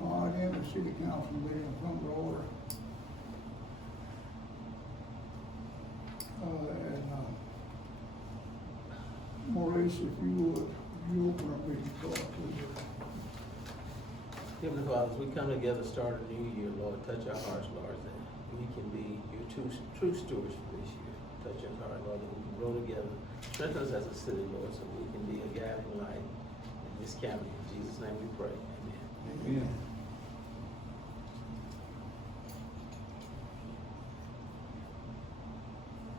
All right, then, the city council meeting come to order. Maurice, if you would, you open up meeting for us, please. Heavenly Father, as we come together, start a new year, Lord, touch our hearts, Lord, that we can be your true stewards for this year. Touch our heart, Lord, that we can grow together. Strengthen us as a city, Lord, so we can be a guiding light in this county. In Jesus' name we pray. Amen.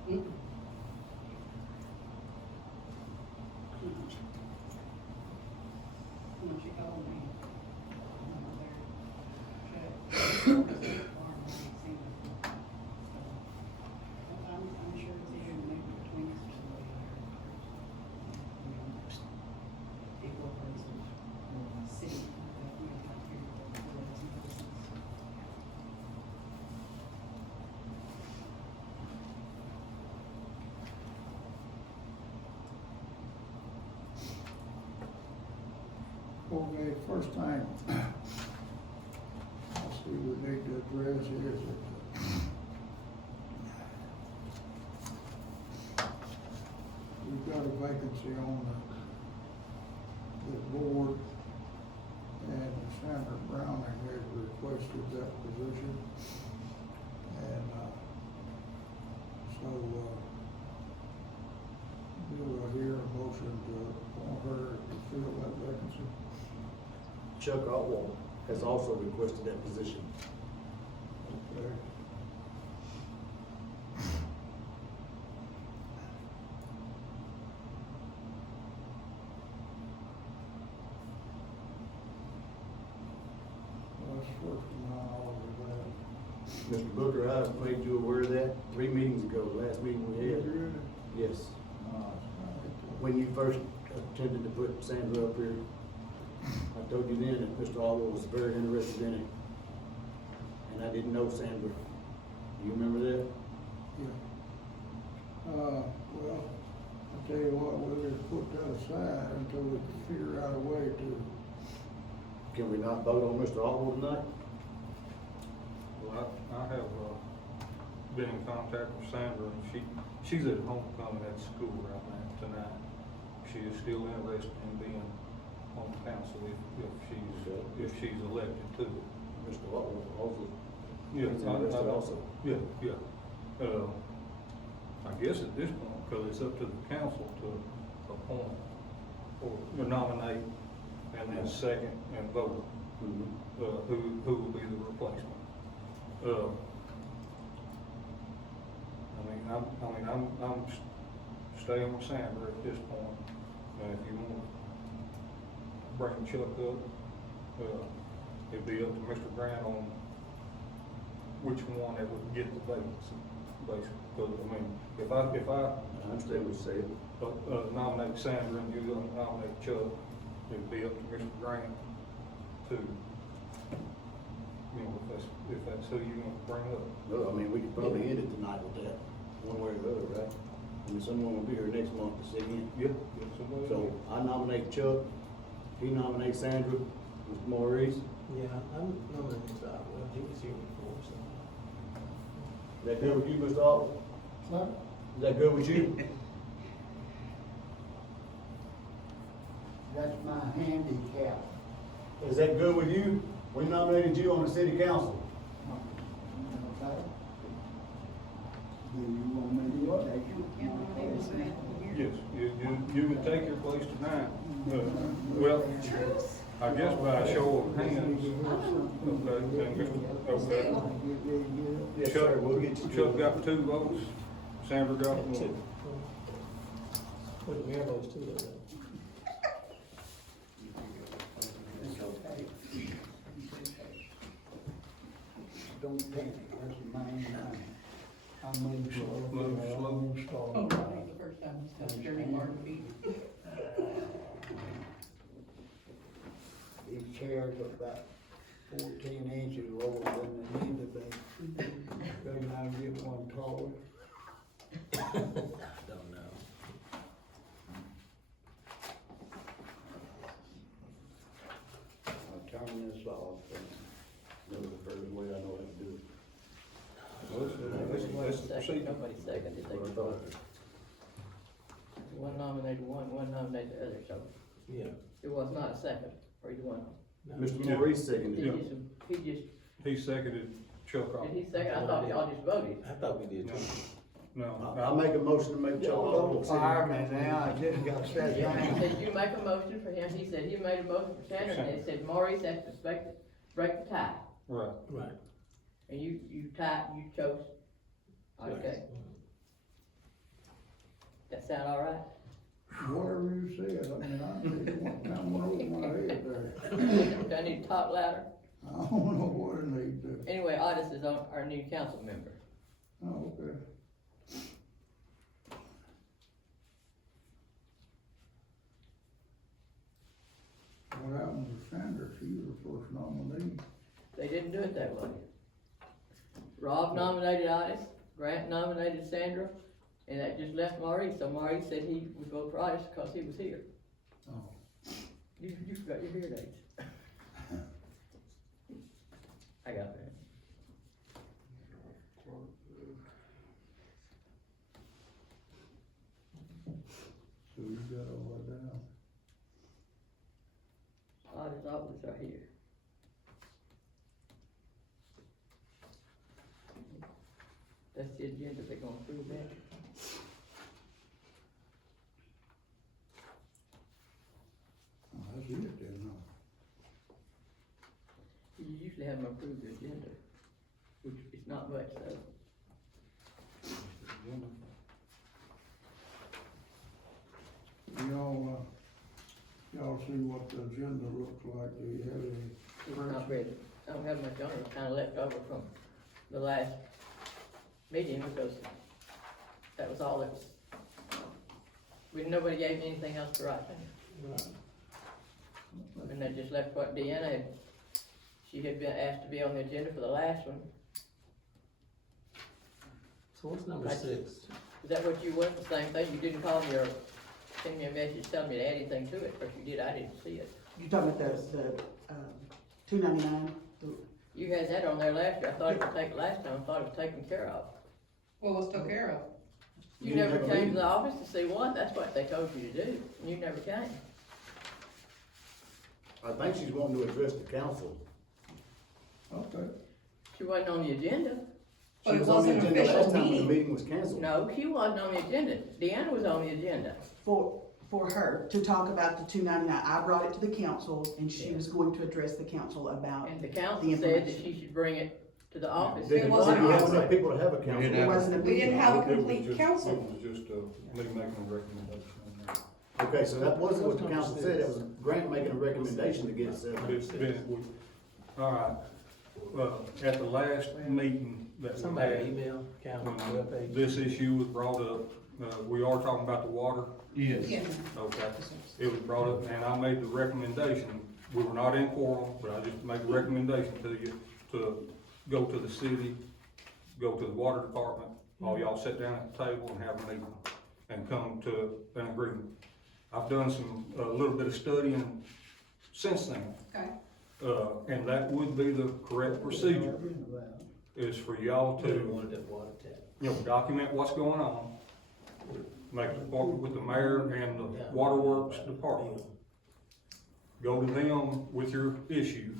Amen. Once you called me, I'm sure it's you and maybe between us or somebody there. People from the city, that we have here, for those in business. Okay, first thing I see we need to address is that we've got a vacancy on the board, and Sandra Browning has requested that position. And, do I hear a motion to appoint her to fill that vacancy? Chuck Otwell has also requested that position. Okay. That's first of all of that. Mr. Booker, I made you aware of that 3 meetings ago, last meeting we had. Yes. When you first attempted to put Sandra up here, I told you then that Mr. Otwell was very interested in it. And I didn't know Sandra. Do you remember that? Yeah. Well, I tell you what, we'll just put that aside until we can figure out a way to. Can we not vote on Mr. Otwell tonight? Well, I have, been in contact with Sandra, and she's at homecoming at school right now tonight. She is still interested in being on council if she's elected to it. Mr. Otwell also. Yeah, He's interested also. Yeah. I guess at this point, because it's up to the council to appoint or nominate and then second and vote, who will be the replacement. I'm staying with Sandra at this point. If you want to bring Chuck up, it'd be up to Mr. Grant on which one that would get the vacancy, basically. Because if I understand what you're saying. nominate Sandra and you nominate Chuck, it'd be up to Mr. Grant to, if that's who you want to bring up. Well, I mean, we could probably end it tonight with that, one way or the other, right? I mean, someone will be here next month to sit in. Yep. So I nominate Chuck, he nominates Sandra, Mr. Maurice. Yeah, I'm nominating Mr. Otwell. He was here before, so. Is that good with you, Mr. Otwell? What? Is that good with you? That's my handicap. Is that good with you? We nominated you on the city council. Okay. Do you want me to take you? Yes, you can take your place tonight. Well, I guess by a show of hands. Okay. Yes, sir, we'll get you. Chuck got 2 votes, Sandra got 1. Put the mayor votes too, though. Don't panic, that's the main thing. I move slow. Move slow. Oh, right, the first time it's done, very hard to beat. These chairs are about 14 inches lower than they need to be. Maybe I'll get one taller. I don't know. nobody seconded, they just voted. One nominated one nominated the other, so Yeah. it was not a second for either one of them. Mr. Maurice seconded He it. just, he just, He seconded Chuck off. did he second? I thought y'all just voted. I thought we did too. No, I'll make a motion to make Chuck Y'all don't Off. fire me now, I just got set He down. said you make a motion for him, he said he made a motion for Sandra, and he said Maurice has to break the tie. right. Right. And you chose, okay. That sound all right? Whatever you said, I mean, I didn't want to come over my head there. Do I need to talk louder? I don't know what I need to. Anyway, Otis is our new council member. Oh, okay. What happened to Sanders? She was the first nominee. They didn't do it that way. Rob nominated Otis, Grant nominated Sandra, and that just left Maurice, so Maurice said he would vote for Otis because he was here. Oh. You forgot your hearing aids. I got that. So you got all that down? Otis always are here. That's the agenda, they're gonna approve that. Oh, that's it then, huh? You usually have them approve the agenda, which is not much, so. Y'all see what the agenda looks like, do you have any? It's not ready. I don't have much on it, it's kinda left over from the last meeting, because that was all that was. Nobody gave me anything else to write down. Right. And that just left what Deanna had, she had been asked to be on the agenda for the last one. So what's number I- 6? Is that what you want, the same thing? You didn't call me or send me a message telling me to add anything to it, but you did, I didn't see it. You talking about the $2.99? You had that on there last year, I thought it was taken, last time, I thought it was taken care of. Well, was took care of. You didn't never have a came to meeting. the office to see what, that's what they told you to do, and you never came. I think she's wanting to address the council. Okay. She wasn't on the agenda. But She it was on the wasn't an agenda last official time when the meeting. meeting was canceled. No, she wasn't on the agenda, Deanna was on the agenda. For her to talk about the $2.99, I brought it to the council, and she Yeah. was going to address the council about, And the council The said that information. she should bring it to the office. Did It you wasn't have on. enough people to have a council? didn't it wasn't a We didn't meeting. have a It was complete just- council. It was just, me making a recommendation on that. Okay, so that wasn't what the council said, it was Grant making a recommendation to get it set up. But it's been, all right, at the last meeting that we Somebody had, email council when webpage. this issue was brought up, we are talking about the water. Yeah. Okay, it was brought up, and I made the recommendation, we were not in quorum, but I just made a recommendation to you to go to the city, go to the water department, all y'all sit down at the table and have a meeting, and come to an agreement. I've done a little bit of studying since then, Okay. and that would be the correct procedure, is for y'all They to, wanted that water tap. document what's going on, make an appointment with the mayor and the waterworks department. Go to them with your issue,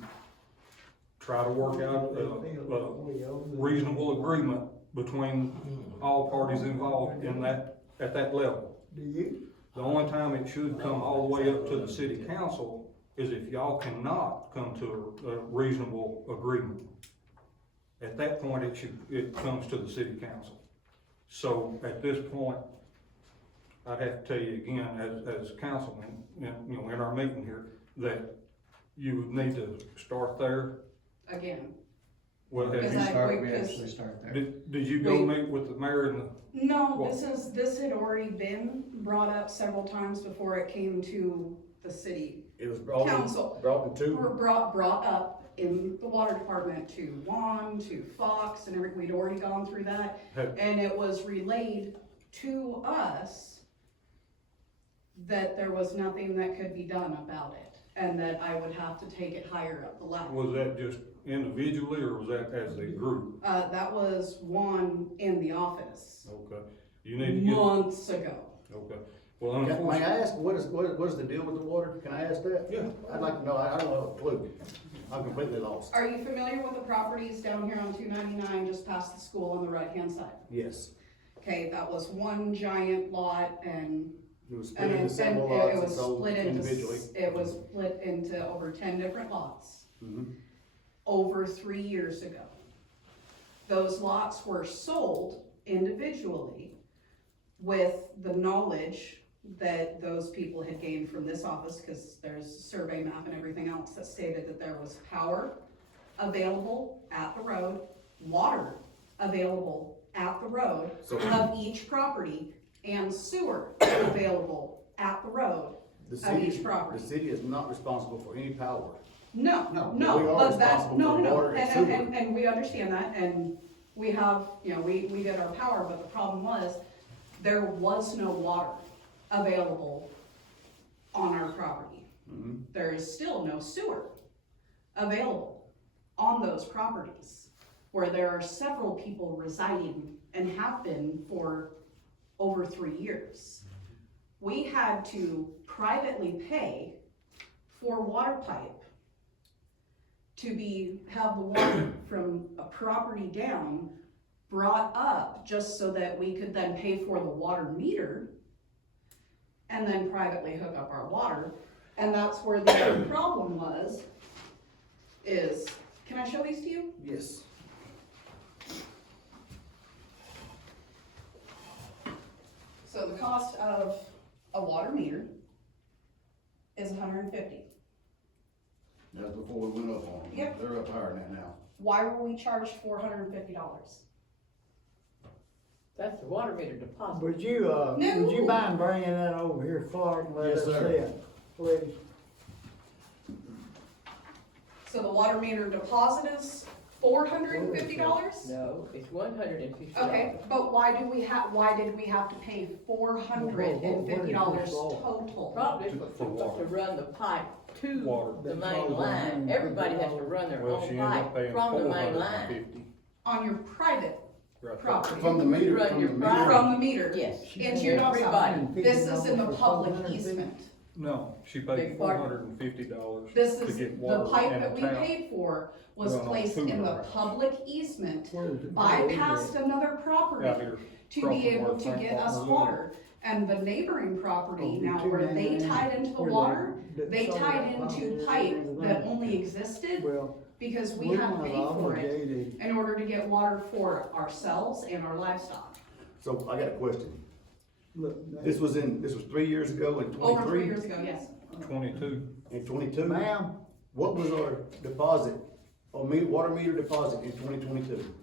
try to work out a reasonable agreement between all parties involved in that, at that level. Do you? The only time it should come all the way up to the city council is if y'all cannot come to a reasonable agreement. At that point, it comes to the city council. So at this point, I'd have to tell you again, as councilman, in our meeting here, that you would need to start there. Again. Well, have Because you, we actually start there. did you go Wait. meet with the mayor and the, No, Well- this had already been brought up several times before it came to the city. It was brought Council. in two. Were brought up in the water department to Juan, to Fox, and we'd already gone through that. Have- And it was relayed to us that there was nothing that could be done about it. and that I would have to take it higher up the ladder. Was that just individually, or was that as a group? That was one in the office Okay, you need to get, months ago. okay, well, May I unfortunately, ask, what is the deal with the water? Can I ask that? Yeah. I'd like to know, I don't have a clue. I'm completely lost. Are you familiar with the properties down here on 299, just past the school on the right-hand side? Yes. Okay, that was one giant lot, and It was split And into it, several and lots it and was sold split into, individually. it was split into over 10 different lots, Mhm. over 3 years ago. Those lots were sold individually with the knowledge that those people had gained from this office, because there's a survey map and everything else that stated that there was power available at the road, water available at the road So- of each property, and sewer available at the road The of city, each property. the city is not responsible for any power. No, No, no, we are but that, responsible no, for no, water and and we understand that, and we have, you know, we get our power, but the problem was, there was no water available on our property. Mhm. There is still no sewer available on those properties, where there are several people residing and have been for over 3 years. We had to privately pay for water pipe to have the water from a property down brought up, just so that we could then pay for the water meter and then privately hook up our water. And that's where the other problem was, can I show these to you? Yes. So the cost of a water meter is $150. That's before we went up on them. Yep. They're up higher than that now. Why were we charged $450? That's the water meter deposit. Would you, No. would you mind bringing that over here, Clark, and let Yes, us sir. see it, please? So the water meter deposit is $450? No, it's $150. Okay, but why did we have to pay $450 total? Probably For water. to run the pipe to Water. the main line. Everybody has to run their well, own she ended up pipe paying from the main line. $450. On your private Right. property? From the meter, Run from your the private- meter. From the meter? Yes. Into your Everybody. This is in the public easement. No, she Beg paid pardon? $450 This to is, get the water pipe in that we town. paid for was Run on placed in sewer the rights. public easement, Where is it? bypassed another Out property here. to across be from able where to Frank get us Walker water. And the neighboring property Oh, now, where they 299, tied into the where water, that they solar tied pump into is, pipe everything. that only existed Well, because we we're had to not pay for it obligated. in order to get water for ourselves and our livestock. So I got a question. Look, This was 3 years ago in Over 3 23? years ago, yes. 22. In 22? ma'am, What was our deposit, water meter deposit in 2022?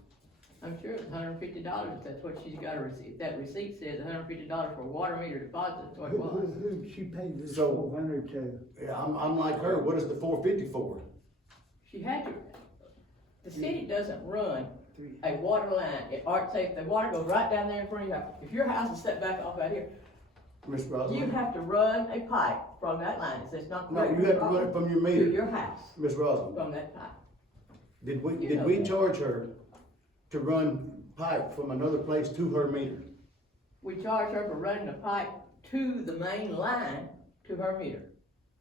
I'm sure it's $150. That's what she's got a receipt. That receipt says $150 for a water meter deposit. That's what it was. who she paid this So- 400 to? Yeah, I'm like her, what is the 450 for? She had to. The city doesn't run a water line. Art say if the water goes right down there in front of your house. If your house is set back off out here, Ms. you Rosamond? have to run a pipe from that line. It says not. No, you have to run it from your To meter. your house, Ms. Rosamond, from that pipe. did we, You did know we that. charge her to run pipe from another place to her meter? We charge her for running the pipe to the main line to her meter.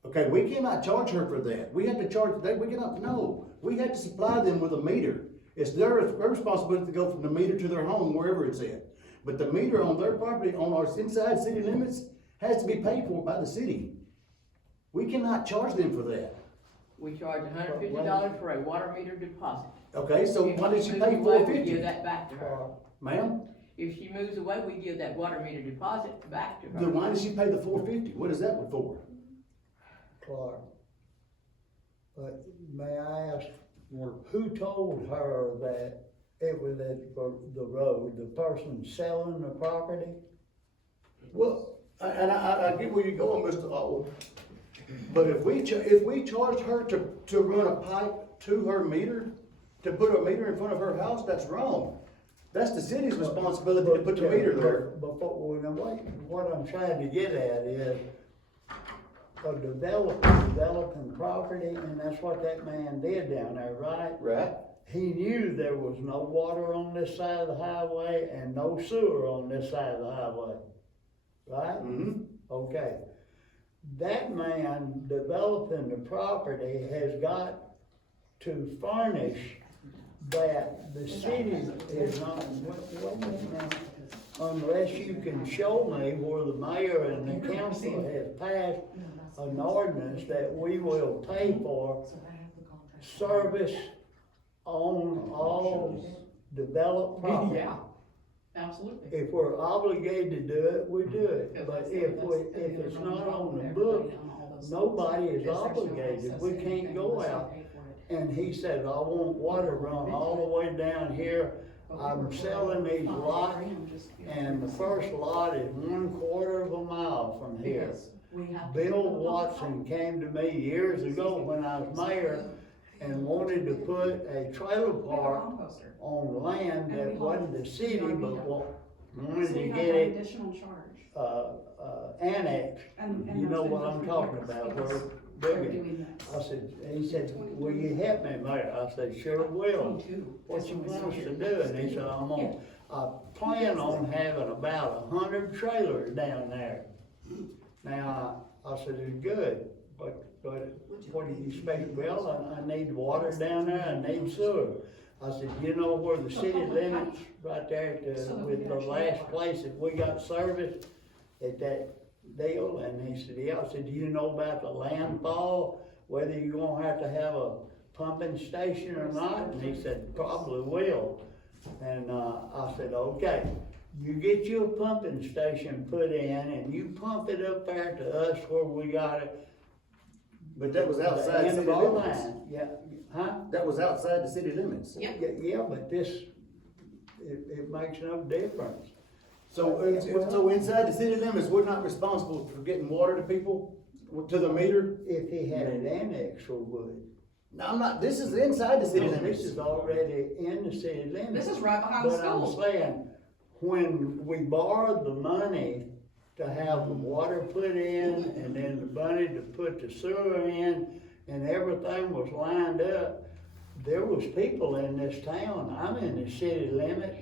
Okay, we cannot charge her for that. We have to charge, we cannot, no. We have to supply them with a meter. It's their responsibility to go from the meter to their home, wherever it's at. But the meter on their property, on our inside city limits, has to be paid for by the city. We cannot charge them for that. We charge $150 for a water meter deposit. Okay, so If why did she moves pay away, we $450? give that back to her. Ma'am, If she moves away, we give that water meter deposit back to her. then why did she pay the $450? What is that one for? Clark. But may I ask, Water. who told her that it was at the road, the person selling the property? Well, I get where you're going, Mr. Otto. But if we charge her to run a pipe to her meter, to put a meter in front of her house, that's wrong. That's the city's responsibility to put the meter there. But, well, now wait, what I'm trying to get at is, a developer developing property, and that's what that man did down there, right? Right. He knew there was no water on this side of the highway and no sewer on this side of the highway, right? Mm-hmm. Okay. That man developing the property has got to furnish that the city is not, wait a minute now. Unless you can show me where the mayor and the council has passed an ordinance that we will pay for service on all developed property. Yeah, absolutely. If we're obligated to do it, we do it, but if it's not on the book, nobody is obligated, we can't go out. And he said, I want water run all the way down here, I'm selling these lots, and the first lot is 1/4 of a mile from here. Bill Watson came to me years ago when I was mayor and wanted to put a trailer park on land that wasn't the city, but wanted to get it, Additional charge. annexed. And You know that's what been I'm for talking years about, because where they're big. doing this. I said, he said, will you help me, Mayor? I said, sure will. What you want us to do? And he said, I plan on having about 100 trailers down there. Now, I said, it's good, but what do you expect? Well, I need water down there, I need sewer. I said, you know where the city limits, right there with the last place that we got service at that deal? And he said, yeah. I said, do you know about the landfall, whether you're gonna have to have a pumping station or not? And he said, probably will. And, I said, okay, you get you a pumping station put in and you pump it up there to us where we got it. But that was outside the end city of our limits. line. Yeah, huh? That was outside the city limits. Yep. Yeah, but this, it makes no difference. So inside the city limits, we're not responsible for getting water to people, to the meter? If he had it annexed, we would. No, I'm not, this is inside the city No, limits. this is already in the city limits. This is right behind the But I'm school. saying, when we borrowed the money to have the water put in, and then the money to put the sewer in, and everything was lined up, there was people in this town, I'm in the city limits,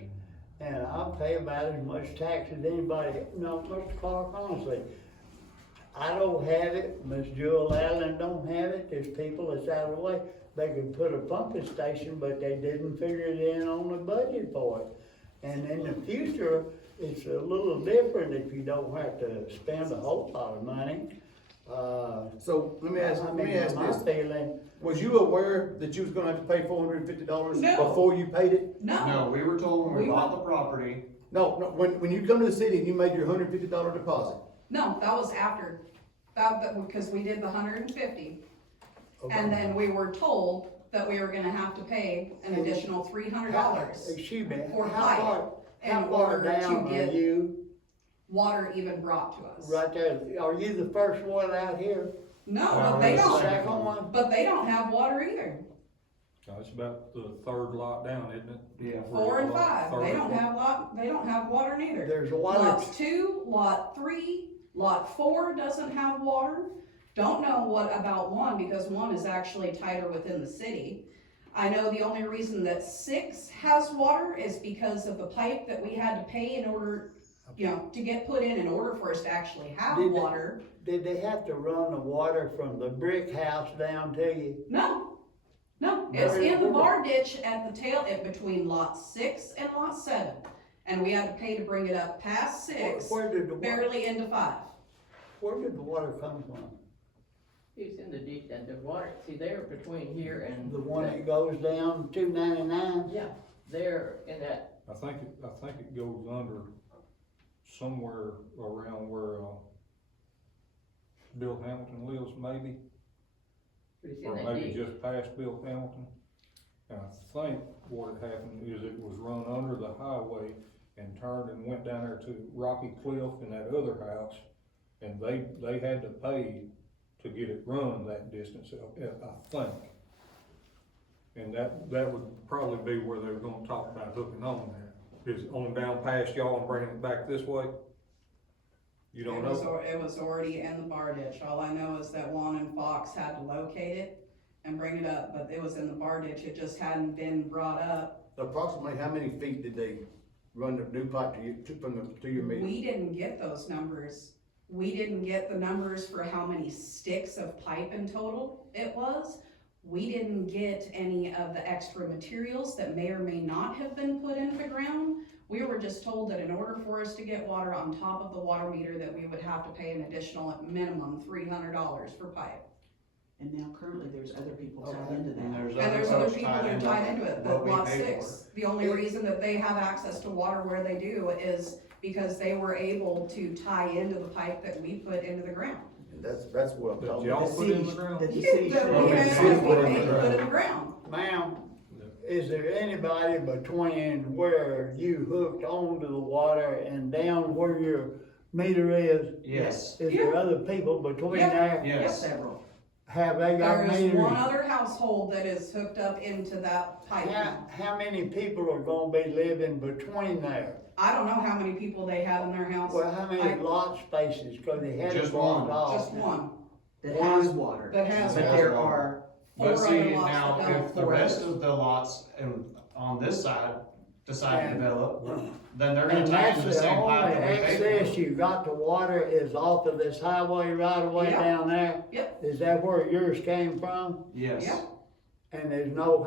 and I pay about as much tax as anybody. No, Mr. Clark, honestly, I don't have it, Miss Jewel Allen don't have it, there's people that's out of the way. They could put a pumping station, but they didn't figure it in on the budget for it. And in the future, it's a little different if you don't have to spend a whole lot of money. So let me ask my this. feeling, Was you aware that you was gonna have to pay $450 No. before you paid it? No, we were told when we bought the property. No, when you come to the city and you made your $150 deposit. No, that was after, because we did the 150. okay. And then we were told that we were gonna have to pay an additional $300 Excuse me, for how pipe far in far order to down are get you? water even brought to us. Right there, are you the first one out here? No, No, but they it's don't, Second one? but they don't have water either. It's about the third lot down, isn't it? Yeah. 4 and 5, they Third don't lot. have water neither. There's water. Lots 2, lot 3, lot 4 doesn't have water. Don't know what about 1, because 1 is actually tighter within the city. I know the only reason that 6 has water is because of the pipe that we had to pay in order, to get put in order for us to actually have Did they- water. Did they have to run the water from the brick house down to you? No, it's in the bar ditch at the tail, between lot 6 and lot 7. And we had to pay to bring it up past 6, Where did the water, barely into 5. where did the water come from? It's in the deep end of water, see, they're between here and. The one that goes down 299? Yeah, they're in that, I think it goes under somewhere around where, Bill Hamilton lives, maybe, it's in or that maybe deep. just past Bill Hamilton. And I think what had happened is it was run under the highway and turned and went down there to Rocky Cliff and that other house, and they had to pay to get it run that distance, I think. And that would probably be where they were gonna talk about hooking on there, is on down past y'all and bringing it back this way. You don't It was, know? it was already in the bar ditch. All I know is that Juan and Fox had to locate it and bring it up, but it was in the bar ditch. It just hadn't been brought up. Approximately how many feet did they run the new pipe to you, to your meter? We didn't get those numbers. We didn't get the numbers for how many sticks of pipe in total it was. We didn't get any of the extra materials that may or may not have been put into the ground. We were just told that in order for us to get water on top of the water meter, that we would have to pay an additional at minimum $300 for pipe. And now currently there's other people tied into And that. there's And there's other folks people that are tied into it, what that we lot pay six. The only reason that they have access to water where they do is because they were able to tie into the pipe that we put into the ground. And that's what I'm That talking y'all about. put in the ground? That the city That should- we had city to put in the pay to put in ground. the ground. Ma'am, is there anybody between where you hooked onto the water and down where your meter is? Yes, Is there other people between Yeah. there? yes. Several. Have they got There is meters? one other household that is hooked up into that pipe now. How many people are gonna be living between there? I don't know how many people they had in their house. Well, how many I- lot spaces, cause they had it Just blocked one. off. Just one. That has water. That has But water. there are, Four But other see, lots now, that don't. if the rest of the lots on this side decide to develop, then they're gonna And tie that's into the the same only pipe that we paid access for. you got to water is off of this highway right away Yeah. down there? Yep. Is that where yours came from? Yes. Yeah. And there's no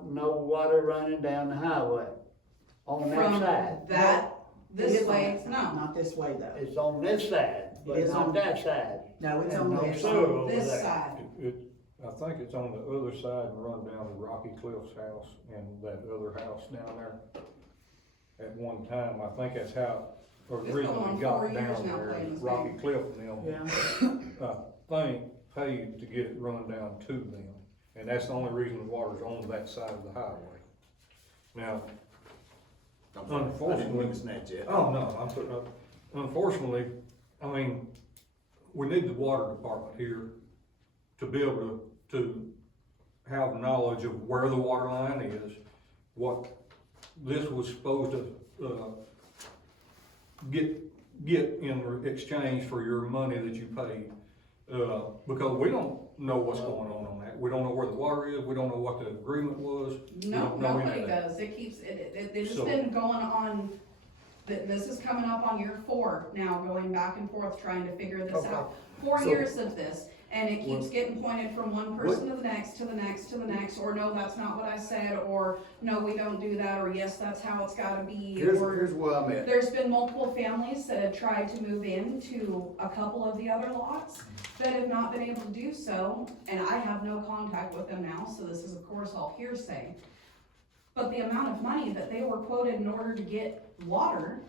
water running down the highway on that From side? that, it this is on way, that side, no. not this way though. It's on this side, but It is not on- that side. No, it's And on no there. sewer over This there. side. I think it's on the other side and run down to Rocky Cliff's house and that other house down there. At one time, I think that's how It's going originally on got 4 years down now there, playing this Rocky game. Cliff and them. I think paid to get it run down to them, and that's the only reason the water's on that side of the highway. Now, I didn't unfortunately, win the snatch yet. oh no, I'm putting up, unfortunately, I mean, we need the water department here to be able to have knowledge of where the water line is, what this was supposed to, get in exchange for your money that you paid. Because we don't know what's going on that. We don't know where the water is, we don't know what the agreement was. We No, don't know any nobody of that. does. It keeps, it's So- been going on, this is coming up on year 4 now, going back and forth trying to figure this Okay. out. 4 So- years of this, and it keeps getting pointed from one person to the next, to the next, to the next, or no, that's not what I said, or no, we don't do that, or yes, that's how it's gotta be, Here's or. where I'm at. There's been multiple families that have tried to move into a couple of the other lots that have not been able to do so, and I have no contact with them now, so this is of course all hearsay. But the amount of money that they were quoted in order to get water,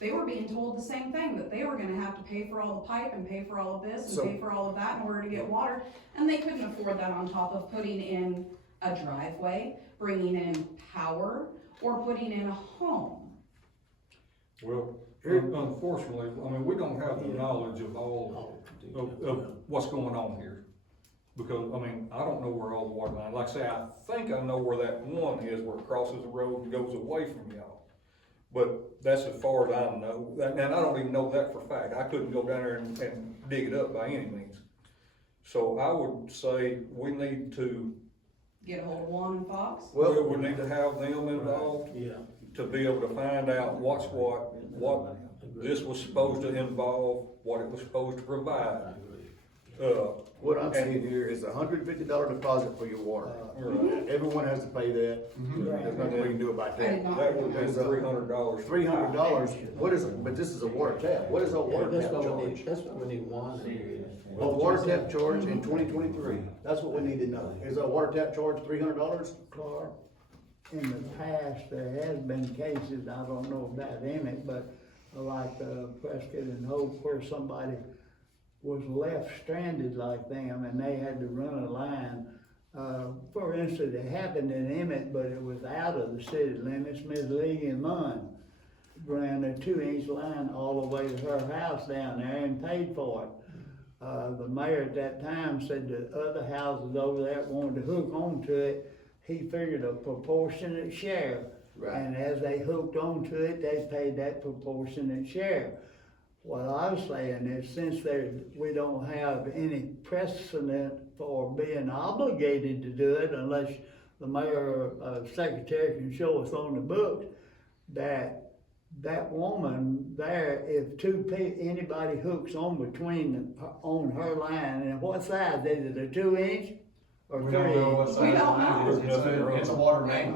they were being told the same thing, that they were gonna have to pay for all the pipe and pay for all of this So- and pay for all of that in order to get water, and they couldn't afford that on top of putting in a driveway, bringing in power, or putting in a home. Well, Here- unfortunately, I mean, we don't have the knowledge of all of what's going on here. Because, I mean, I don't know where all the water lines, like I say, I think I know where that one is, where it crosses the road and goes away from y'all. But that's as far as I know, and I don't even know that for a fact, I couldn't go down there and dig it up by any means. So I would say we need to, Get a hold of Juan and Fox. we need to have them involved Yeah. to be able to find out what this was supposed to involve, what it was supposed to provide. What I'm seeing here is $150 deposit for your water. Everyone has to pay that. There's nothing we can do about I did that. not. That would be $300. $300, what is, but this is a water tap, what is a water That's tap what we charge? need, that's what we need one here. A water tap charge in 2023, that's what we need to know. Is a water tap charge $300? Clark, in the past, there has been cases, I don't know about Emmet, but like Prescott and Hope, where somebody was left stranded like them and they had to run a line. For instance, it happened in Emmet, but it was out of the city limits. Ms. Lee and Munn ran a 2-inch line all the way to her house down there and paid for it. The mayor at that time said that other houses over there wanted to hook onto it. He figured a proportionate share. Right. And as they hooked onto it, they paid that proportionate share. what I'm saying is, since we don't have any precedent for being obligated to do it unless the mayor, secretary can show us on the books, that woman there, if anybody hooks on on her line, and what size, is it a 2-inch or We don't know what 3-inch? size We don't line it is. know. It's a water main.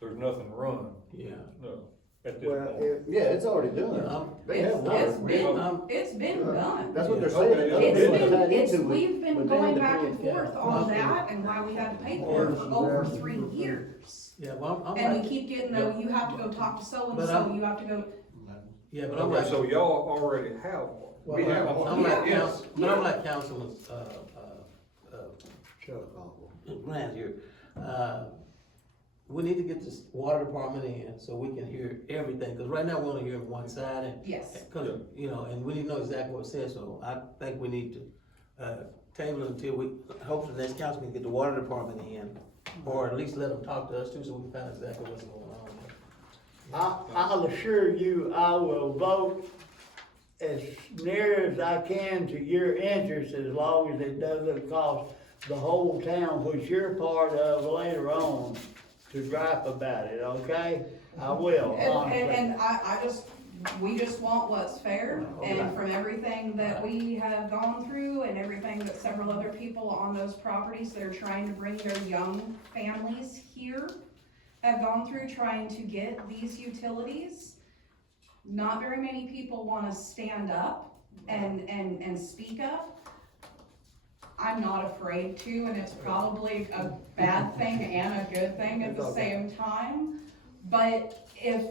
There's nothing running, Yeah. no, at this Well, point. Yeah, it's already done. They have water. It's been done. That's what they're Okay, saying. yeah. It's They're been, tied it's, into it, we've been but they going had to back pay and it. forth on that and why we had to pay for it for over 3 years. Yeah, well, I'm And we like, keep getting, though, you have to go talk to so and But so, I'm- you have to go, yeah, but I'm Okay, like. so y'all already have one. Well, We have I'm one. like Yes. council, but I'm like Councilman, Chuck Hall. Grant here. We need to get this water department in so we can hear everything, cause right now we're only hearing one side and. yes. Cause, you know, and we need to know exactly what it says, so I think we need to, table it until we, hopefully the next council can get the water department in. Or at least let them talk to us too, so we can find out exactly what's going on. I'll assure you, I will vote as near as I can to your interest, as long as it doesn't cost the whole town, which you're part of later on, to gripe about it, okay? I will, honestly. And we just want what's fair, and Okay. from everything that we have gone through and everything that several other people on those properties that are trying to bring their young families here have gone through trying to get these utilities, not very many people wanna stand up and speak up. I'm not afraid to, and it's probably a bad thing and a good thing at the same time. But if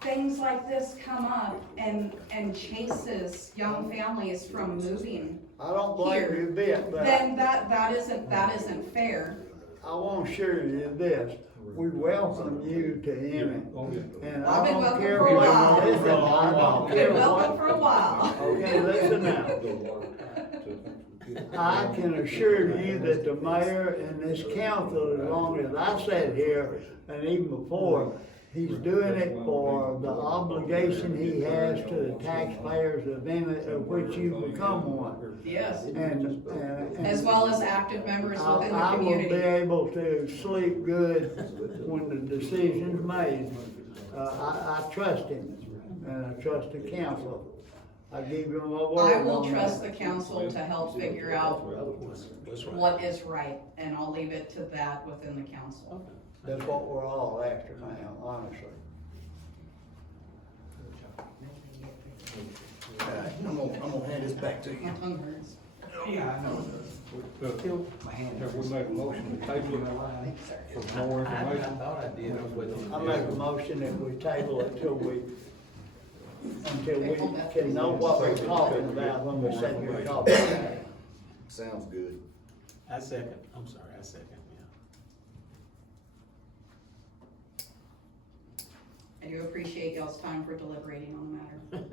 things like this come up and chases young families from moving, I don't blame you a bit, but then that isn't fair. I want to assure you this, we welcome you to Emmet. And I've I been don't welcome care for a what, while. listen, I don't Been care welcome what. for a while. Okay, listen now. I can assure you that the mayor and this council, as long as I sat here and even before, he's doing it for the obligation he has to the taxpayers of Emmet, of which you become one. Yes. And As well as active members within the I will be community. able to sleep good when the decision's made. I trust him, and I trust the council. I give him my word. I will on trust that. the council to help figure out That's right. what is right, and I'll leave it to that within the council. That's what we're all after now, honestly. Alright, I'm gonna hand this back to you. My tongue hurts. Yeah, I know. Have we made a motion to table it for more I information? thought I did, I was waiting. I make a motion that we table it until we can know what we're talking about when we sit here talking about it. Sounds good. I second, I'm sorry, I second, I do appreciate y'all's time for deliberating on the matter.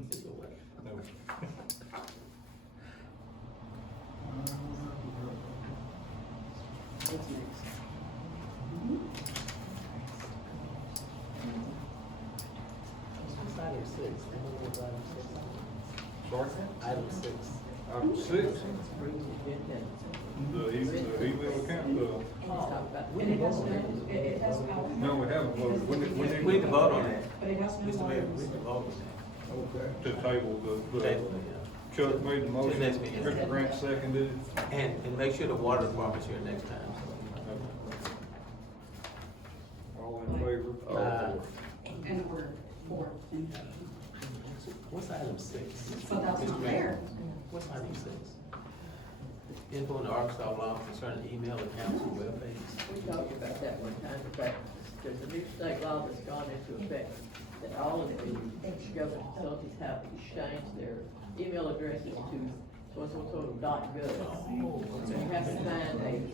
yeah. No. What's next? What's item 6? Anyone knows Sorry? item 6? Item 6, the email account, And it has been, it has been. no, we haven't voted. We need to vote on that. But it has been. Mr. Mayor, we need to vote on To table the, that. Table it, Chuck made the motion, next meeting. Mr. Grant seconded it. yeah. And make sure the water department's here next time. All in favor? And order four. What's item 6? But that's Mr. not Mayor, fair. What's item 6? Info on the Arkansas law concerning email and council web pages. We talked about that one time, in fact, there's a new state law that's gone into effect that all of the government facilities have to change their email addresses to .gov. So you have to find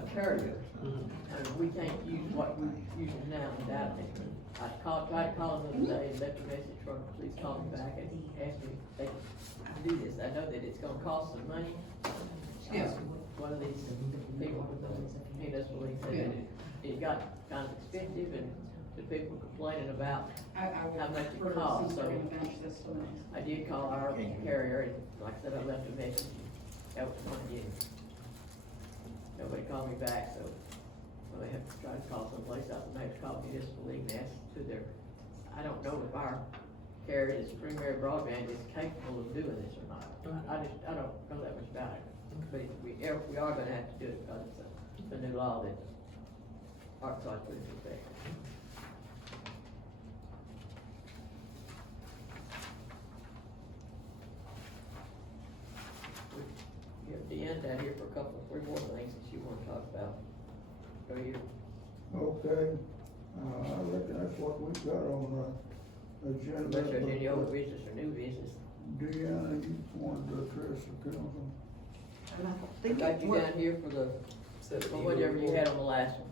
a carrier, and we can't use what we're using now without it. I tried to call him the other day and left a message for him, please call me back, and he asked me if they could do this. I know that it's gonna cost some money. Yes. One of these people with the municipal said that it got kind of expensive, and to people complaining about, I How would much it prefer costs, since we're so- in the bench system. I did call our carrier, and like I said, I left a message, that was one again. Nobody called me back, so, I have to try to call someplace else, and they have to call Municipal League and ask to their, I don't know if our carrier, this primary broadband is capable of doing this or not. I don't know that much about it, but we are gonna have to do it, because it's a new law that Arkansas put into effect. We have Deanne down here for a couple, 3 more things that you wanna talk about. Go ahead. Okay, I reckon that's what we got on the agenda. Unless there's any old business or new business. Deanna, you wanted to address the council? And I I think, got you we're- down here for the, Set for the whatever you report. had on the last one.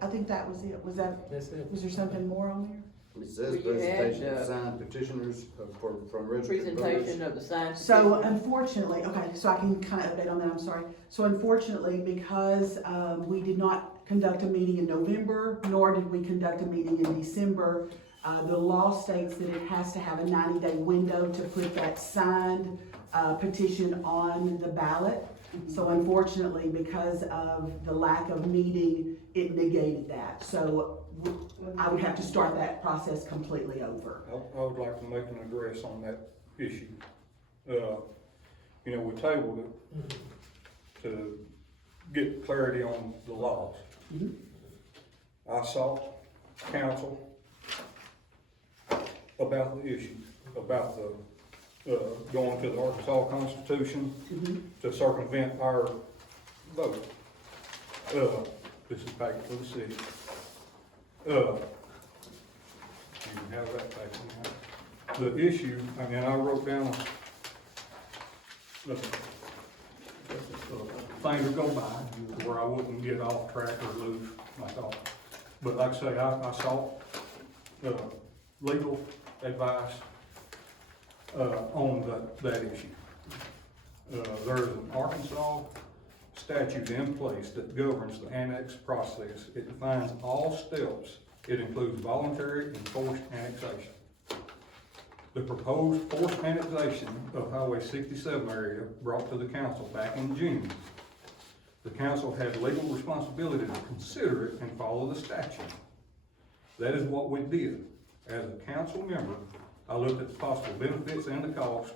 I think that was it. Was that, That's it. was there something more on there? It says Well, you had, presentation of signed petitioners from registered voters. Presentation of the science. So unfortunately, okay, so I can kind of update on that, I'm sorry. So unfortunately, because we did not conduct a meeting in November, nor did we conduct a meeting in December, the law states that it has to have a 90-day window to put that signed petition on the ballot. So unfortunately, because of the lack of meeting, it negated that. So I would have to start that process completely over. I would like to make an address on that issue. We tabled it to get clarity on the laws. Mhm. I sought counsel about the issue, about the, going to the Arkansas Constitution to circumvent our vote. This is back for the city. You can have that back in there. The issue, and I wrote down thing to go by where I wouldn't get off track or lose my thought. But like I say, I sought legal advice on that issue. There's an Arkansas statute in place that governs the annex process. It defines all steps. It includes voluntary and forced annexation. The proposed forced annexation of Highway 67 area brought to the council back in June. The council had legal responsibility to consider it and follow the statute. That is what we did. As a council member, I looked at the possible benefits and the cost,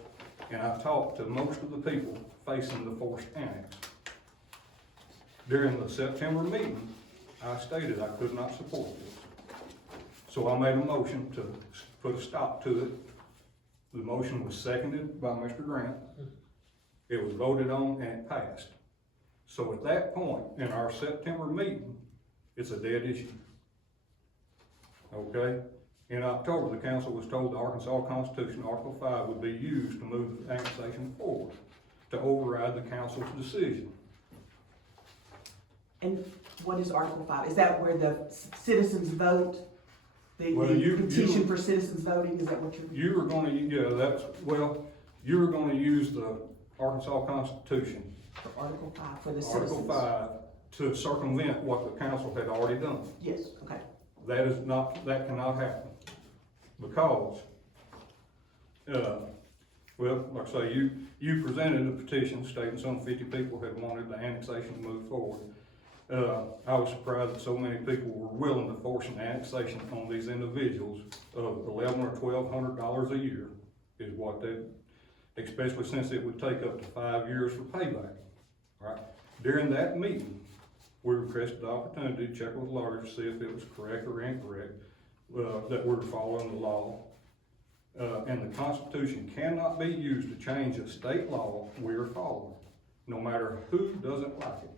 and I talked to most of the people facing the forced annex. During the September meeting, I stated I could not support this. So I made a motion to put a stop to it. The motion was seconded by Mr. Grant. It was voted on and it passed. So at that point, in our September meeting, it's a dead issue. Okay? In October, the council was told the Arkansas Constitution, Article 5, would be used to move the annexation forward, to override the council's decision. And what is Article 5? Is that where the citizens vote? The Well, you- petition for citizens voting, is that what you're? You were gonna, you were gonna use the Arkansas Constitution, Article 5 for the Article citizens? 5, to circumvent what the council had already done. Yes, okay. That cannot happen. Because, like I say, you presented a petition stating some 50 people had wanted the annexation to move forward. I was surprised that so many people were willing to force an annexation on these individuals of $1,100 or $1,200 a year is what they, especially since it would take up to 5 years for payback, right? During that meeting, we requested the opportunity to check with lawyers to see if it was correct or incorrect, that we're following the law. And the Constitution cannot be used to change a state law we are following, no matter who doesn't like it.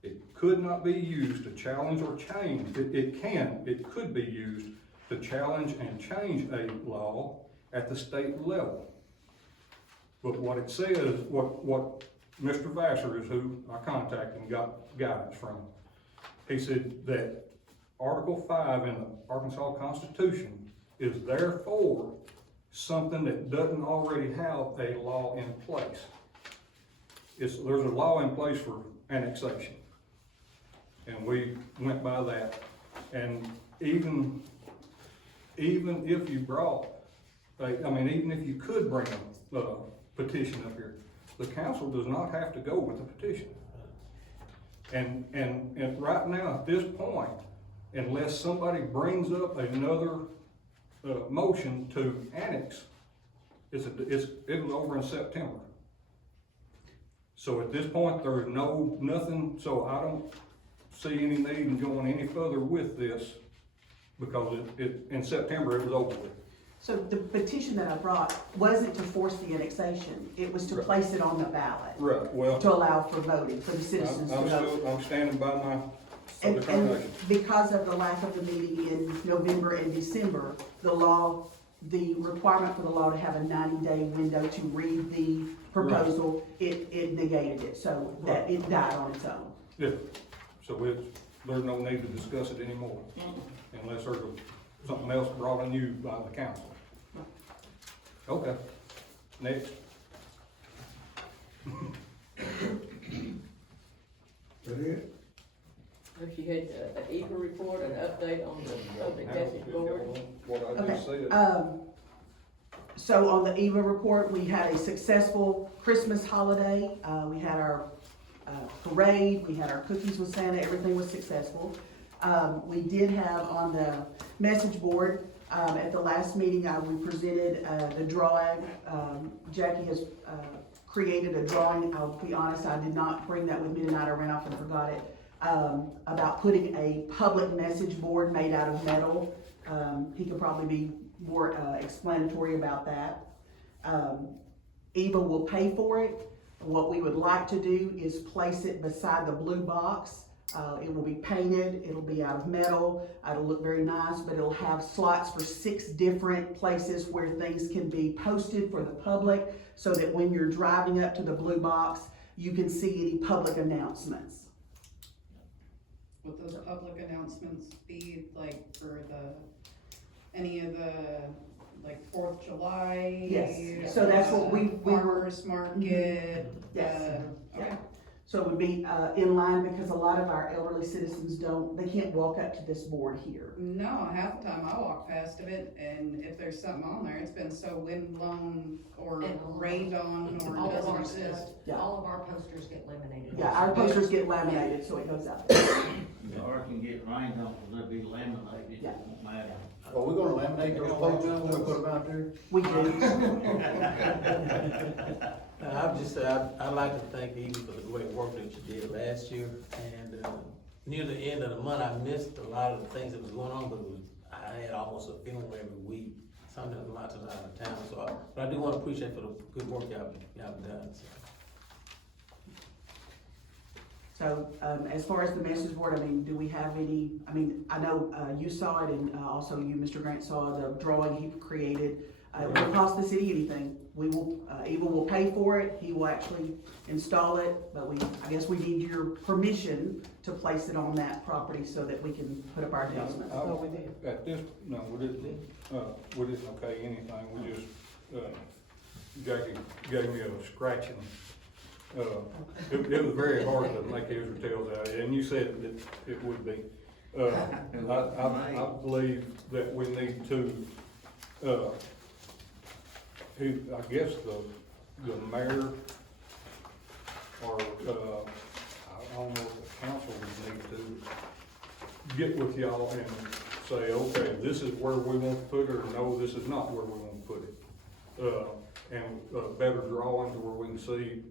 It could not be used to challenge or change. It could be used to challenge and change a law at the state level. But what it says, what Mr. Vassar is who I contacted and got guidance from, he said that Article 5 in the Arkansas Constitution is therefore something that doesn't already have a law in place. There's a law in place for annexation. And we went by that. And even if you brought, even if you could bring a petition up here, the council does not have to go with the petition. And right now, at this point, unless somebody brings up another, motion to annex, it was over in September. So at this point, there's nothing, so I don't see any need in going any further with this, because in September, it was over with. So the petition that I brought wasn't to force the annexation, it was to Right. place it on the ballot. Right, well, To allow for voting, for the citizens to vote. I'm standing by my And determination. because of the lack of the meeting in November and December, the requirement for the law to have a 90-day window to read the proposal, it negated it, so that it died on its own. Yeah, so there's no need to discuss it anymore, unless there's something else brought on you by the council. Okay, next. That it? If you had an Eagle report, an update on the public message board. What I just Okay, said. so on the EVA report, we had a successful Christmas holiday. We had our parade, we had our cookies with Santa, everything was successful. We did have on the message board, at the last meeting, we presented the drawing. Jackie has created a drawing. I'll be honest, I did not bring that with me tonight, I ran off and forgot it. About putting a public message board made out of metal. He could probably be more explanatory about that. EVA will pay for it. What we would like to do is place it beside the blue box. It will be painted, it'll be out of metal, it'll look very nice, but it'll have slots for 6 different places where things can be posted for the public, so that when you're driving up to the blue box, you can see any public announcements. Would those public announcements be like for any of the, like 4th of July? Yes, so that's what we were. Farmers market? Yes. Okay. So it would be in line, because a lot of our elderly citizens they can't walk up to this board here. No, half the time I walk past of it, and if there's something on there, it's been so wind blown or And rained on or All of doesn't our exist. Yeah. all of our posters get laminated. Yeah, our posters get laminated, so it goes out there. Or can get rained on, they'll be laminated, it Yeah. won't matter. Are we gonna laminate those posters when we put them out there? We do. I've just said, I'd like to thank Evie for the great work that you did last year, and, near the end of the month, I missed a lot of the things that was going on, but I had almost a funeral every week, sometimes lots of out of town, but I do wanna appreciate for the good work y'all done, so. So, as far as the message board, do we have any, I know, you saw it, and also you, Mr. Grant, saw the drawing he created. It won't cost the city anything. We will, Eva will pay for it, he will actually install it, but I guess we need your permission to place it on that property so that we can put up our adjustments. At this, no, we didn't okay anything, we just, Jackie gave me a scratching. It was very hard to make heads or tails out of it, and you said that it would be. I believe that we need to, I guess the mayor, or, I don't know if the council would need to get with y'all and say, okay, this is where we want to put it, or no, this is not where we want to put it. And a better drawing to where we can see,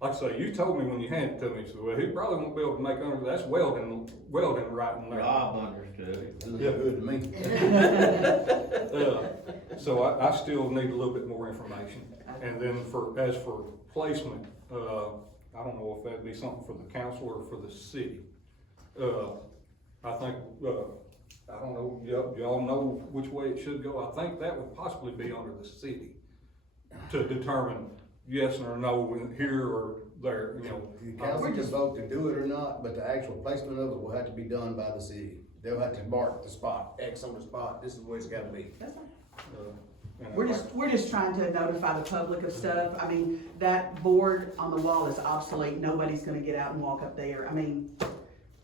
like I say, you told me when you handed it to me, so, well, he probably won't be able to make under, that's welding right in there. Rob understood it. Yeah, good to me. So I still need a little bit more information. And then as for placement, I don't know if that'd be something for the council or for the city. I think, I don't know, y'all know which way it should go. I think that would possibly be under the city to determine yes or no here or there, you know. The council can vote to do it or not, but the actual placement of it will have to be done by the city. They'll have to mark the spot, X on the spot, this is where it's gotta be. That's fine. And We're just trying to notify the public of stuff. That board on the wall is obsolete. Nobody's gonna get out and walk up there.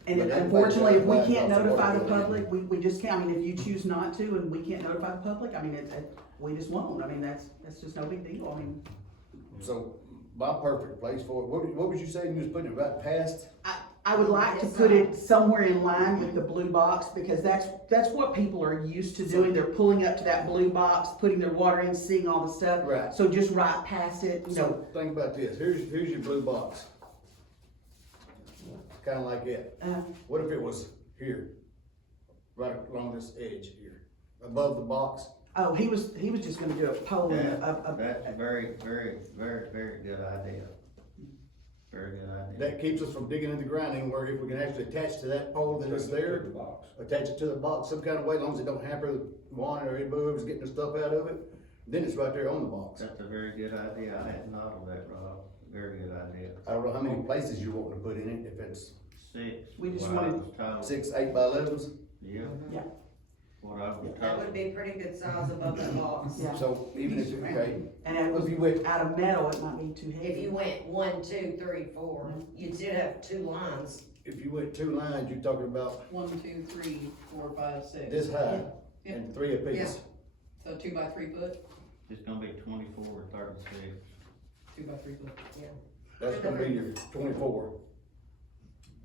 And But unfortunately, if we everybody can't knows notify the what we're public, we just can't, I mean, if you choose not to and we can't notify the public, I mean, we just won't, I mean, that's just no big deal, I mean. So, my perfect place for it, what was you saying, you was putting it right past? I would like to put it somewhere in line with the blue box, because that's what people are used to doing, they're pulling up to that blue box, putting their water in, seeing all the stuff. Right. So just right past it, you know, So, think about this, here's your blue box. Kinda like it. What if it was here? Right along this edge here, above the box? oh, he was just gonna do a pole and That's a very, very, very, very good idea. Very good idea. That keeps us from digging in the ground anywhere, if we can actually attach to that pole that is there. The box. Attach it to the box some kind of way, as long as it don't hamper the water or anybody who's getting the stuff out of it, then it's right there on the box. That's a very good idea. I hadn't thought of that, Rob. Very good idea. I don't know how many places you want to put in it, if it's 6. We just what I wanted- was told. 6, 8 by 11s. Yeah. Yeah. What I was told. That would be pretty good size above that box. Yeah. So even if, okay, and it was if you went, out of metal, it might be too heavy. If you went 1, 2, 3, 4, you'd still have 2 lines. if you went 2 lines, you're talking about 1, 2, 3, 4, 5, 6. this high Yeah. and 3 apiece. So 2 by 3 foot, It's gonna be 24 or 36. 2 by 3 foot. Yeah. That's gonna be your 24.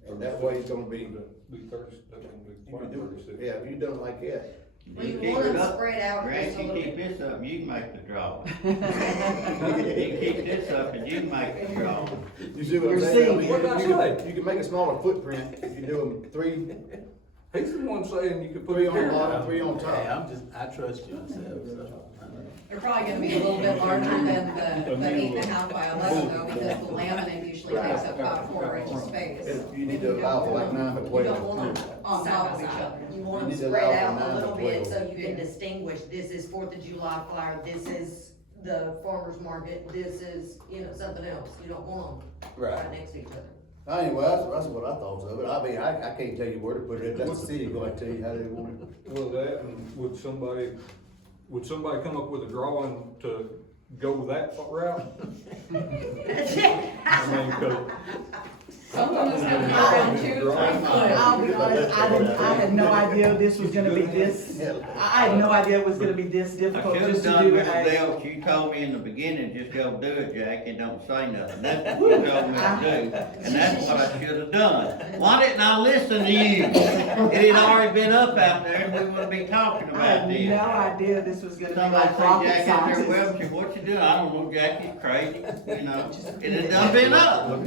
And that way it's gonna be, Be 30, that's gonna be you can do 36. it, yeah, if you done it like that. Well, you keep want it them up. spread out Grant, just a you little keep bit. this up, you can make the drawing. You keep this up and you can make the drawing. You see what You're I'm saying? I seeing- mean, What did I say? you can make a smaller footprint if you do them 3 He's the one saying you could put 3 it on the here. bottom, 3 on Hey, top. I trust you myself, so. They're probably gonna be a little bit larger than the 8.5 by 11 though, because the laminate usually takes up about 4 inches space. If you need to allow for like 9 by You 12. don't want them On side top by of each side. other. You want You them need to spread allow for out a 9 little to bit 12. so you can Yeah. distinguish, this is 4th of July flyer, this is the farmer's market, this is, something else. You don't want them Right. right next to each other. Anyway, that's what I thought of it. I mean, I can't tell you where to put it. That's the city gonna tell you how they want it. Well, that, and would somebody come up with a drawing to go that route? I mean, 'cause Something that's gonna be around 2, 3 foot. I'll be honest, I had no idea this was gonna be this, I had no idea it was gonna be this I difficult should've just to done do Mr. a. Belt, you told me in the beginning, just go do it, Jack, and don't say nothing. That's what you told me to do, and that's what I should've done. Why didn't I listen to you? It had already been up out there, and we wouldn't be talking I about had this. no idea this was gonna be Somebody like say, rocket Jack, out there, science. well, she, what you doing? I don't know, Jackie's crazy, It had done been up.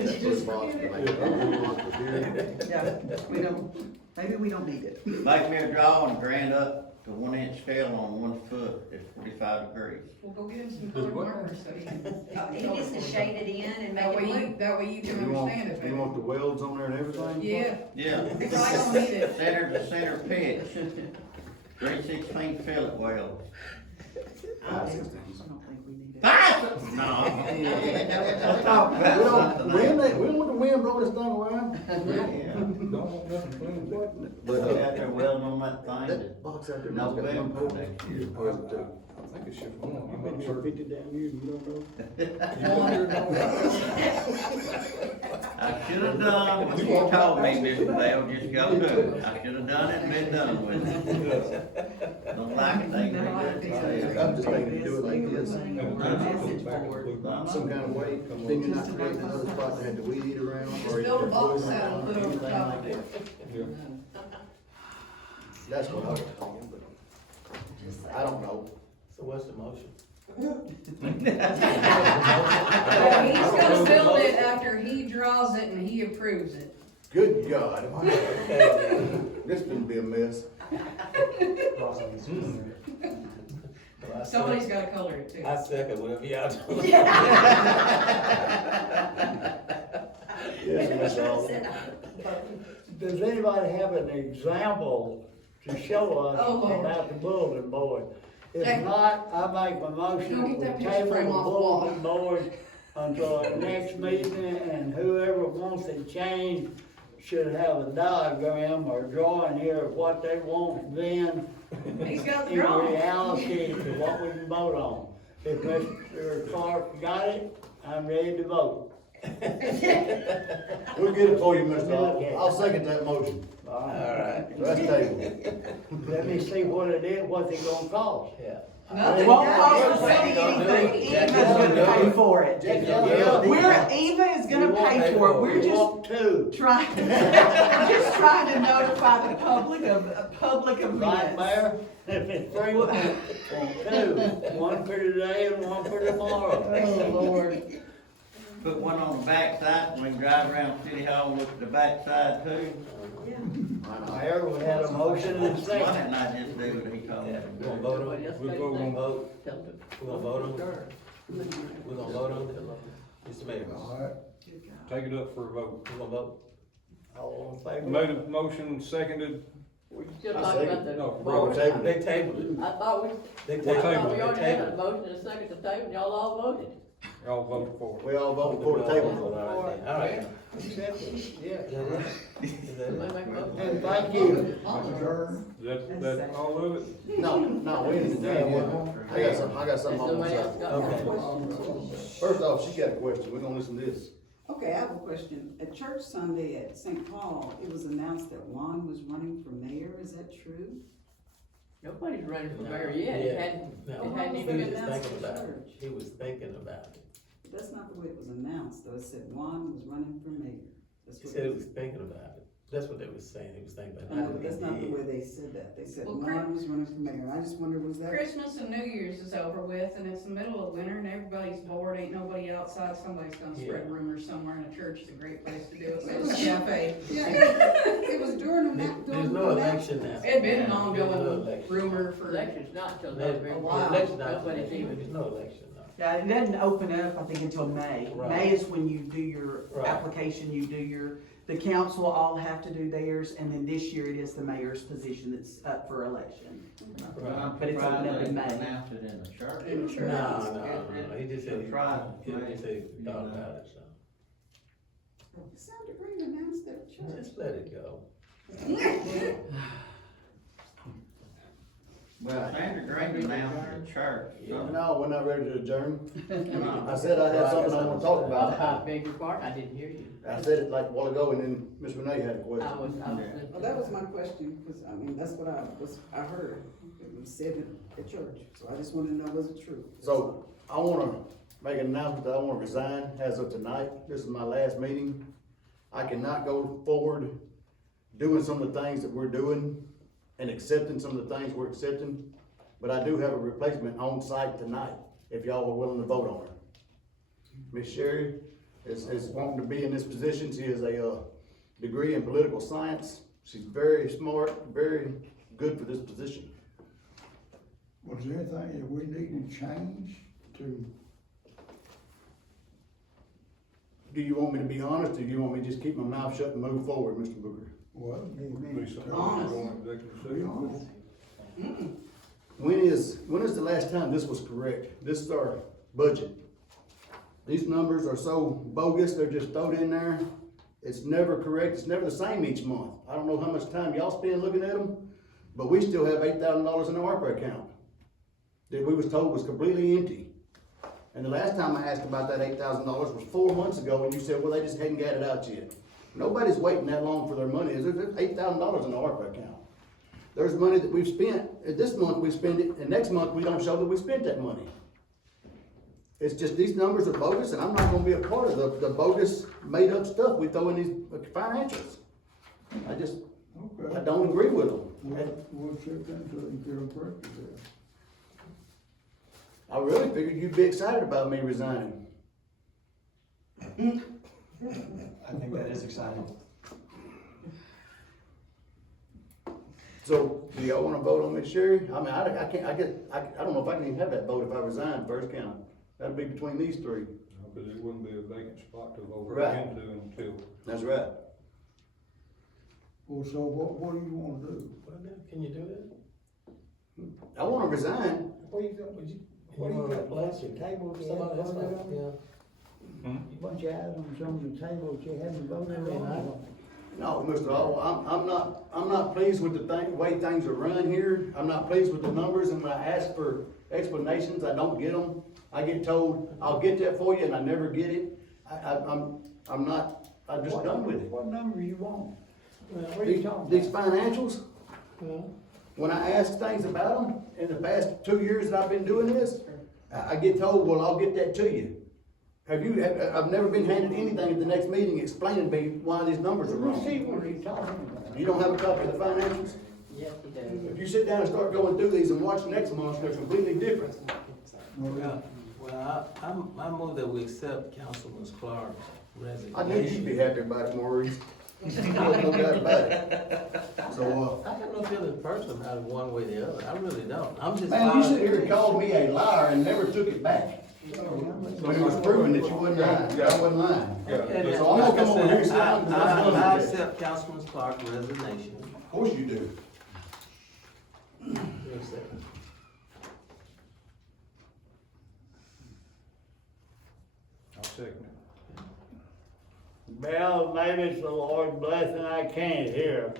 Yeah, we don't, maybe we don't need it. Make me a drawing, grand up to 1 inch scale on 1 foot at 45 degrees. We'll go get him some colored markers so he can. He needs to shade it in and make That it way look. that way you can You want, understand it you better. want the welds on there and everything? Yeah, Yeah. you're probably gonna need it. Center to center pitch, 3/16 fillet weld. I don't think we need it. That's, no. We don't want the wind blowing this thing around. Yeah. don't want nothing clean. But out there welding on that thing, That box out there. no has got one November pole. next year. Or is it two? I think it's just one, You I'm make not sure sure. 50 down here, you don't know? I should've done what you told me, Mr. Bell, just go do it. I should've done it and been done with it. Don't like it, they can do it. I'm just thinking you do it like this, Message board. some kind of way, then you're not creating another spot that had to weed eat around. Or Just build a you box can out and put it over anything top like of it. that. Yeah. That's what I was thinking, but I don't know. So what's the motion? He's gonna build it after he draws it and he approves it. Good God. This gonna be a mess. Somebody's gotta color it too. I second whatever y'all do. Yes, Ms. Alden. Does anybody have an example to show us Oh, Lord. about the bulletin board? If Jack, not, I make my motion go get to that picture table the frame off the wall. bulletin board until our next meeting, and whoever wants it changed should have a diagram or drawing here of what they want then. He's got the In drawing. reality, to what we can vote on. If Mr. Clark got it, I'm ready to vote. We'll get it for you, Mr. I'll second that motion. All right. Alright, That's table. Let me see what it is, what's it gonna cost. yeah. It won't cost the city anything, Eva's gonna pay for it. Eva is gonna pay for it, we're just Want two. trying, we're just trying to notify the public of public Right, events. Mayor? If it's three, want two. One for today and one for tomorrow. Oh, Lord. Put one on the backside, and we can drive around City Hall and look at the backside too. Mayor, we had a motion and a Why second. didn't I just do what he told me? Yeah, we gonna vote on Nobody it? else We'll made vote a on thing. Vote? Tell them to- We gonna vote on it? We gonna vote on it? Mr. Mayor, All right, Take it up for a vote. we gonna vote? All in favor? Made a motion, seconded, We're still I talking about second. the. No, board. table. They tabled it. I thought we, They What I table? thought we They already had a tabled it. motion and a second to table, and y'all all voted. y'all voted for it. We all voted for the table. Alright. Accept it, yeah. Is that it? Is that Somebody it? make a motion. And thank you. adjourn. That's all of it? No, we didn't do that one. I got something on Somebody my else side. got Okay. one. First off, she got a question, we're gonna listen to this. Okay, I have a question. At church Sunday at St. Paul, it was announced that Juan was running for mayor. Is that true? Nobody's running for mayor yet, it hadn't, No. it hadn't He even was been just announced. thinking about it. church. He was thinking about it. But that's not the way it was announced, though. It said Juan was running for mayor. That's He what said it he was thinking about it. That's what they was saying. He was thinking about it. No, that's not the way they said that. They said Well, Juan was running for mayor. I just wondered, was that? Christmas and New Year's is over with, and it's the middle of winter, and everybody's bored, ain't nobody outside, somebody's gonna spread rumors somewhere, and a church is a great place to do it, so it's a cafe. Yeah, it was during the. There's no election now. It'd been an There's no ongoing election. rumor for. Election's not till There's November. Wow. election not Nobody's even, even. there's no election now. Yeah, it doesn't open up, I think, until May. Right. May is when you do your Right. application, you do your, the council all have to do theirs, and then this year it is the mayor's position that's up for election. I'm But it's open up surprised in they May. announced it in the church. In the church. No, he just said, he Surprised. he said he thought about it, so. Sandra Green announced that at church. Just let it go. Well, Sandra Green announced it at church, so. No, we're not ready to adjourn. No. I said I had something I wanna talk about. I beg your pardon, I didn't hear you. I said it like a while ago, and then Ms. Renee had a I question. was. Well, that was my question, because, I mean, that's what I heard. It was said at church, so I just wanted to know, was it true? So, I wanna make an announcement that I wanna resign as of tonight. This is my last meeting. I cannot go forward doing some of the things that we're doing and accepting some of the things we're accepting. But I do have a replacement on site tonight, if y'all are willing to vote on her. Ms. Sherry is wanting to be in this position. She has a, degree in political science. She's very smart, very good for this position. Was there anything that we need to change to, Do you want me to be honest, or do you want me to just keep my mouth shut and move forward, Mr. Booker? well, Be something Honest. going into executive be session. honest? When is the last time this was correct? This is our budget. These numbers are so bogus, they're just thrown in there. It's never correct, it's never the same each month. I don't know how much time y'all spend looking at them, but we still have $8,000 in our ARPA account that we was told was completely empty. And the last time I asked about that $8,000 was 4 months ago, and you said, well, they just hadn't got it out yet. Nobody's waiting that long for their money. There's $8,000 in the ARPA account. There's money that we've spent, this month we spend it, and next month we don't show that we spent that money. It's just, these numbers are bogus, and I'm not gonna be a part of the bogus, made-up stuff we throw in these financials. I Okay. don't agree with them. We'll check into it and get them corrected there. I really figured you'd be excited about me resigning. I think that is exciting. So, do y'all wanna vote on Ms. Sherry? I mean, I don't know if I can even have that vote if I resign first count. That'd be between these three. Because it wouldn't be a vacant spot to vote Right. into until. That's right. Well, so what do you wanna do? Well, then, can you do that? I wanna resign. Where you go, would you? What do you got, plus your table, you Somebody haven't else, voted on? yeah. Bunch of items on the table that you haven't voted on? No, Mr. Hall, I'm not pleased with the way things are run here. I'm not pleased with the numbers, and when I ask for explanations, I don't get them. I get told, I'll get that for you, and I never get it. I'm not, I'm just done with it. What number you want? What are you talking These about? financials, when I ask things about them, in the past 2 years that I've been doing this, I get told, well, I'll get that to you. I've never been handed anything at the next meeting explaining to me why these numbers are Let's see wrong. what you're talking about. You don't have a copy of the financials? Yes, he does. If you sit down and start going through these and watch next month, they're completely different. Well, I move that we accept Councilman Clark's resignation. I knew you'd be happy about it, Maurice. No doubt about it. So, I have no feeling personal about it one way or the other, I really don't, I'm just. man, you sit here and called me a liar and never took it back. When it was proven that you wasn't lying, I wasn't lying. Okay, So I'm gonna come over here and sit down. I accept Councilman Clark's resignation. Of course you do. Wait a second. I'll second it. Well, maybe it's the Lord's blessing, I can't hear.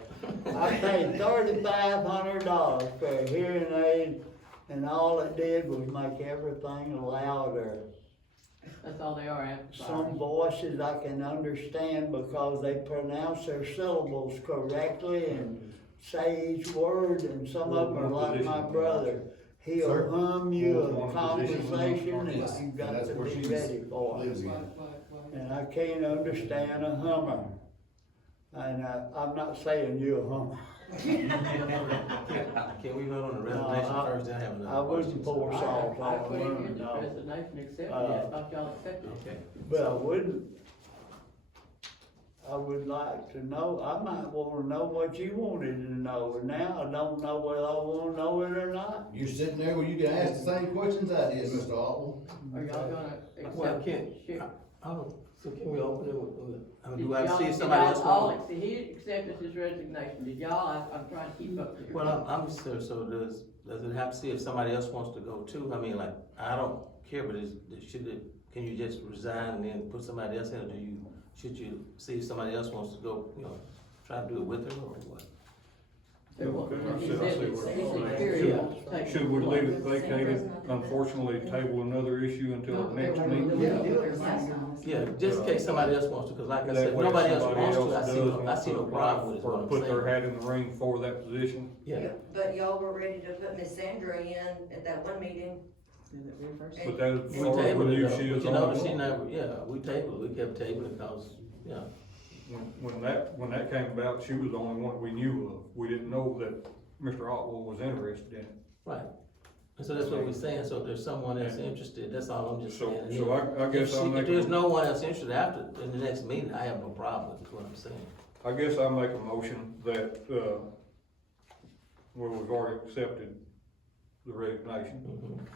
I paid $3,500 for a hearing aid, and all it did was make everything louder. That's all they are after. Some voices I can understand because they pronounce their syllables correctly and say each word, and some of them are like my brother. He'll Sir? hum you a One position, conversation that Yes, you got that's to where be she's ready for. lives in. And I can't understand a hummer. And I'm not saying you a hummer. Can we vote on the resignation No, first, then I have another I wouldn't question? pour salt I on put him in him, the no. resignation accepted, I thought y'all accepted it. Okay. But I would like to know, I might wanna know what you wanted to know, and now I don't know whether I wanna know it or not. You're sitting there where you can ask the same questions I did, Mr. Otwell. Are y'all gonna Well, accept? Sure. So can we open it with, I mean, Did do I y'all- see if did somebody y'all else all wants? He accepted his resignation, did y'all, I'm trying to keep up here. Well, I'm so does it have to see if somebody else wants to go too? I mean, like, I don't care, but can you just resign and then put somebody else in, or should you see if somebody else wants to go, try to do it with her or what? They want- Okay, I he see- I said see it's- where he you're said going. Gary Should- wants to take Should we his leave place. it vacated, unfortunately table another issue until the next meeting? Yeah, just in case somebody else wants to, cause like I That said, way nobody else somebody wants to, else I does see no want to problem with it, is Or what I'm put their saying. hat in the ring for that position. Yeah, But y'all were ready to put Miss Sandra in at that one meeting. But that is we far as tabled we it knew though, she but was you know, on. she never, we tabled it, we kept tabling it, cause, When that came about, she was the only one we knew of. We didn't know that Mr. Otwell was interested in it. right. And so that's what we're saying, so if there's someone else interested, that's all I'm just So, saying. so I guess I'll If make, there's no one else interested after, in the next meeting, I have no problem with it, is what I'm saying. I guess I'll make a motion that, well, we've already accepted the resignation. Mhm.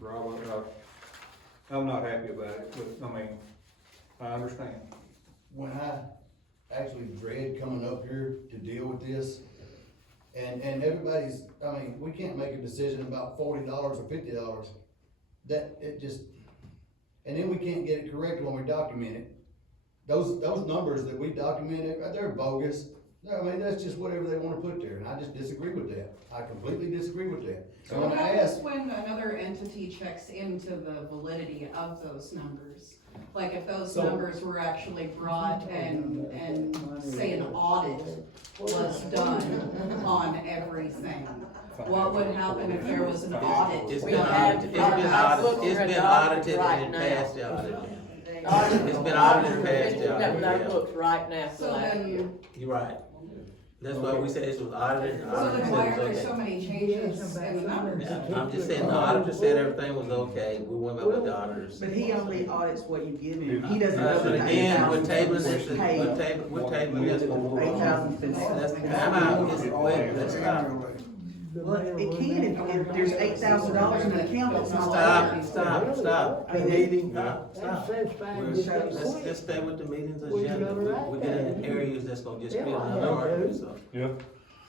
Rob, I'm not happy about it, but, I mean, I understand. When I actually dread coming up here to deal with this, and everybody's, I mean, we can't make a decision about $40 or $50. That, it just, and then we can't get it correct when we document it. Those numbers that we documented, they're bogus. I mean, that's just whatever they wanna put there, and I just disagree with that. I completely disagree with that. So And what when I happens ask, when another entity checks into the validity of those numbers? Like if those So- numbers were actually brought and say an audit was done on everything? What would happen if there was an audit? It's We been have audited, to- our books are audited right and now. it passed the audit. Auditor- It's been audited and passed It's the got audit, no yeah. books right now for So last year. then, You're right. That's why we said it was audited and so audited then said why it are there was so okay. many changes in the numbers? Yeah, I'm just saying, the auditor said everything was okay, we went back with the auditors. But he only audits what you give him, he doesn't. But open again, we're 8,000 tabling this, paid. we're tabling this. 8,000 been- Let's, time out, wait, let's stop. Well, it can, if there's $8,000 in an account, it's not. Stop, the meeting, That stop. says fine. Let's stay with the meeting's agenda, we get in areas that's gonna just create another argument, so. Yeah,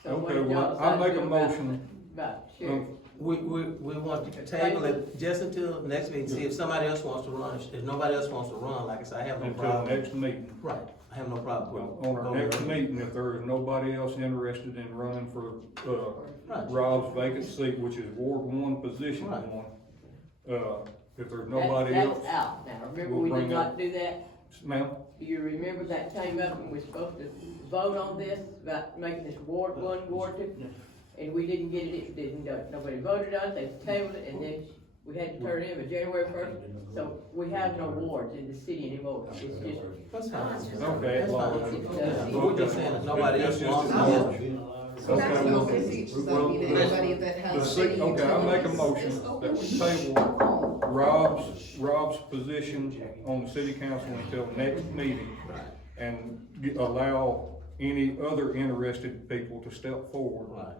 So what okay, did y'all well, decide I'll to make do a about- motion. About sheriff? We want to table it just until next meeting, see if somebody else wants to run, if nobody else wants to run, like I said, I have no Until problem. next meeting. Right, I have no problem. Well, on our next meeting, if there is nobody else interested in running for, Right. Rob's vacant seat, which is Ward 1, Position Right. 1, If there's nobody That's else, out now, remember we'll we did bring not up- do that? ma'am, Do you remember that came up and we're supposed to vote on this, about making this Ward 1, Ward 2? And we didn't get it, nobody voted on it, they tabled it, and then we had to turn it in by January 1st. So we have no wards in the city anymore, it's just, That's fine. okay, That's well, fine. We're just saying if nobody else It's just wants a to. motion. So that's Okay, no well, message, so I well, mean, the- anybody that the has six- city okay, I make a utilities motion is that open. we table Rob's position on the city council until next meeting. And allow any other interested people to step forward Right.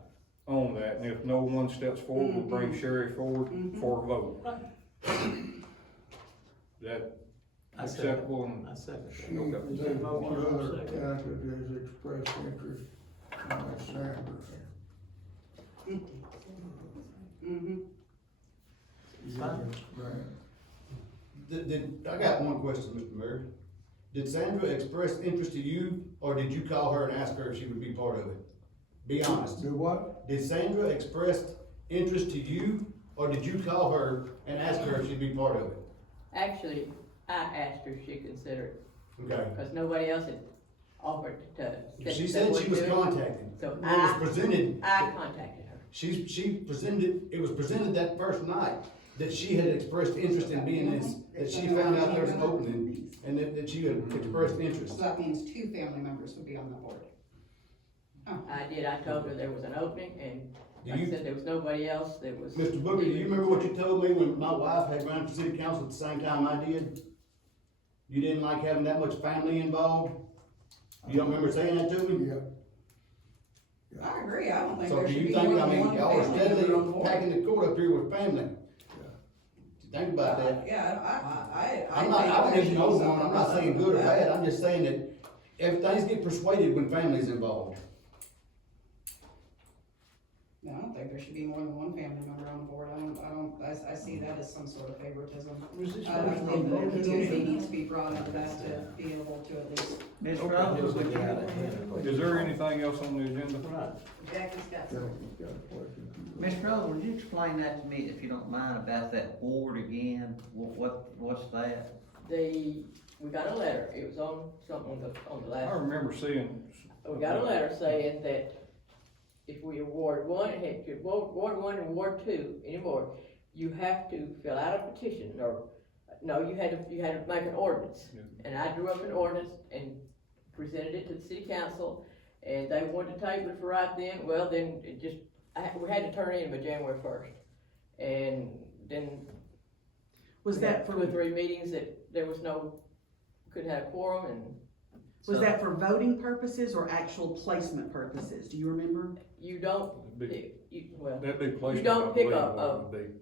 on that, and if no one steps forward, we'll bring Sherry forward for a vote. That I second. acceptable and, I second She, that. okay. there's one other candidate has expressed interest in that Sandra. It's fine. I got one question, Mr. Mayor. Did Sandra express interest to you, or did you call her and ask her if she would be part of it? Be honest. Do what? Did Sandra express interest to you, or did you call her and ask her if she'd be part of it? actually, I asked her if she'd consider it, Okay. because nobody else had offered to. She said she was contacted. So It was I presented, contacted her. she presented, it was presented that first night that she had expressed interest in being this, that she found out there was an opening, and that she had expressed interest. So that means 2 family members would be on the board. I did, I told her there was an opening, and Do like I you- said, there was nobody else that was. Mr. Booker, do you remember what you told me when my wife had run for city council at the same time I did? You didn't like having that much family involved? You don't remember saying that to me? Yeah. I agree, I don't think So there do should you be think, more I than mean, one y'all are family member on the steadily board. packing the court up here with family? Think about that. Yeah, I. I'm not, I don't think even there know should be one, I'm not something saying good or about that. bad, I'm just saying that things get persuaded when family's involved. No, I don't think there should be more than one family member on the board, I see that as some sort of favoritism. I think the opportunity needs to be brought up that to be able to at least. Ms. Okay, Robbins, just would look you, at it. Is there anything else on the agenda? Right. Jackie's got some. Jackie's got a question. Ms. Robbins, would you explain that to me, if you don't mind, about that board again? What's that? We got a letter, it was on something on the I last, remember seeing. we got a letter saying that if we award one, Ward 1 and Ward 2 anymore, you have to fill out a petition, or, no, you had to make an ordinance. Yeah. And I drew up an ordinance and presented it to the city council, and they wanted to table it for right then, well, then it just, we had to turn it in by January 1st. And then. Was we that had for, 2 or 3 meetings that there was no, couldn't have a quorum, and. was so that for voting purposes or actual placement purposes? Do you remember? You don't, well, That'd be placement. don't I pick believe, up what it would be.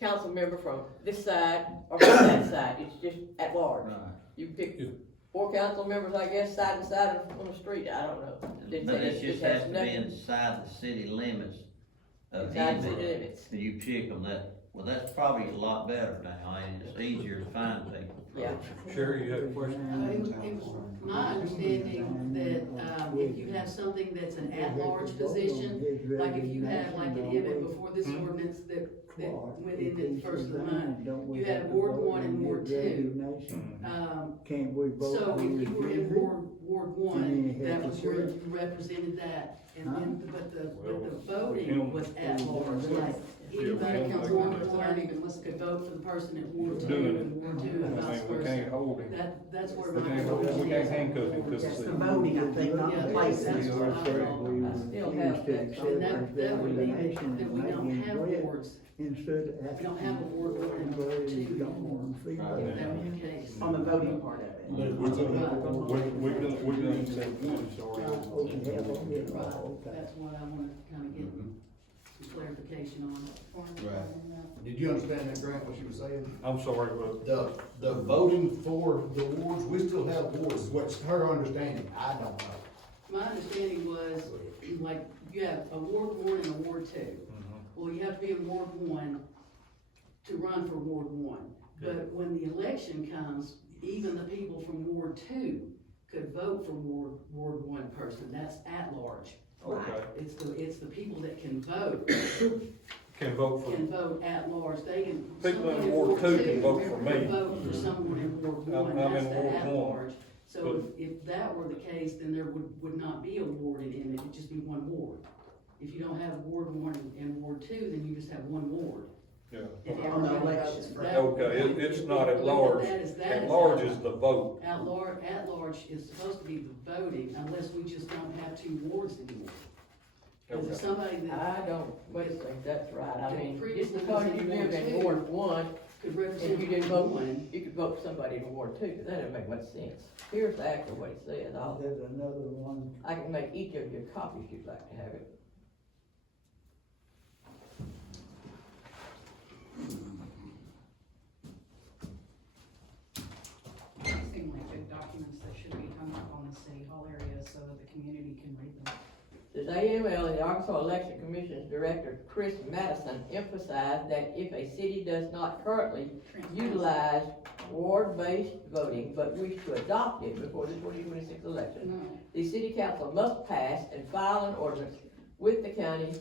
council member from this side or from that side, it's just at large. Right. You pick Yeah. 4 council members, I guess, side to side on the street, I don't know. But it just has to be nothing- inside the city limits of Inside city Emmet. limits. And you pick them well, that's probably a lot better now, and it's easier to find people. Yeah. Sherry, you had a question? It was my understanding that, if you have something that's an at-large position, like if you have like an Emmet before this ordinance that went in at the first of the month, you had Ward 1 and Ward 2. Can't we vote? So if you were in Ward 1, that was where Sheriff. you represented that, and then, but the Him. voting was at-large, like anybody him. from Ward 1 could vote for the person at Ward 2 Doing it. and Ward 2 and I vice mean, we can't versa. hold him. That's where We my. can't hold him, we can't handcuff him, cause That's it's. the voting, I think, not the Yeah, placement. that's what I thought. I still have that. And that would mean that we don't have wards, Instead we don't have a Ward 1 and a Ward 2 anymore, if that were the case. On the voting part of it. We've done the same thing, sorry. Right, that's what I wanted to kind of get some clarification on. Right. Did you understand that, Grant, what she was saying? I'm sorry, but The voting for the wards, we still have wards, is what's her understanding, I don't know. My understanding was, like, you have a Ward 1 and a Ward 2. Well, you have to be in Ward 1 to run for Ward 1. But when the election comes, even the people from Ward 2 could vote for Ward 1 person, that's at large. okay. It's the people that can vote Can vote for, can vote at large, they can. People in someone Ward 2 can vote for me. can vote for someone in Ward I'm- one, I'm that's in the Ward at 1. large. So if that were the case, then there would not be a ward in Emmet, it'd just be one ward. If you don't have Ward one and Ward two, then you just have one ward. yeah. If On the everybody election. votes that- Okay, it's not at that large. is At large is the vote. At large is supposed to be the voting, unless we just don't have two wards anymore. Cause if Okay. somebody that I don't think that's right. I Yeah, mean, previously just because it was you in live Ward in two. Ward one, could if represent you didn't vote, one, you could vote for somebody in Ward two, but that doesn't make much sense. Here's actually what it says. There's another one. I can make each of you a copy if you'd like to have it. Seem like good documents that should be hung up on the city hall area so that the community can read them. Says AML, the Arkansas Election Commission's Director, Chris Madison, emphasized that if a city does not currently utilize ward-based voting, but wish to adopt it before the 2026 election, No. the city council must pass and file an ordinance with the county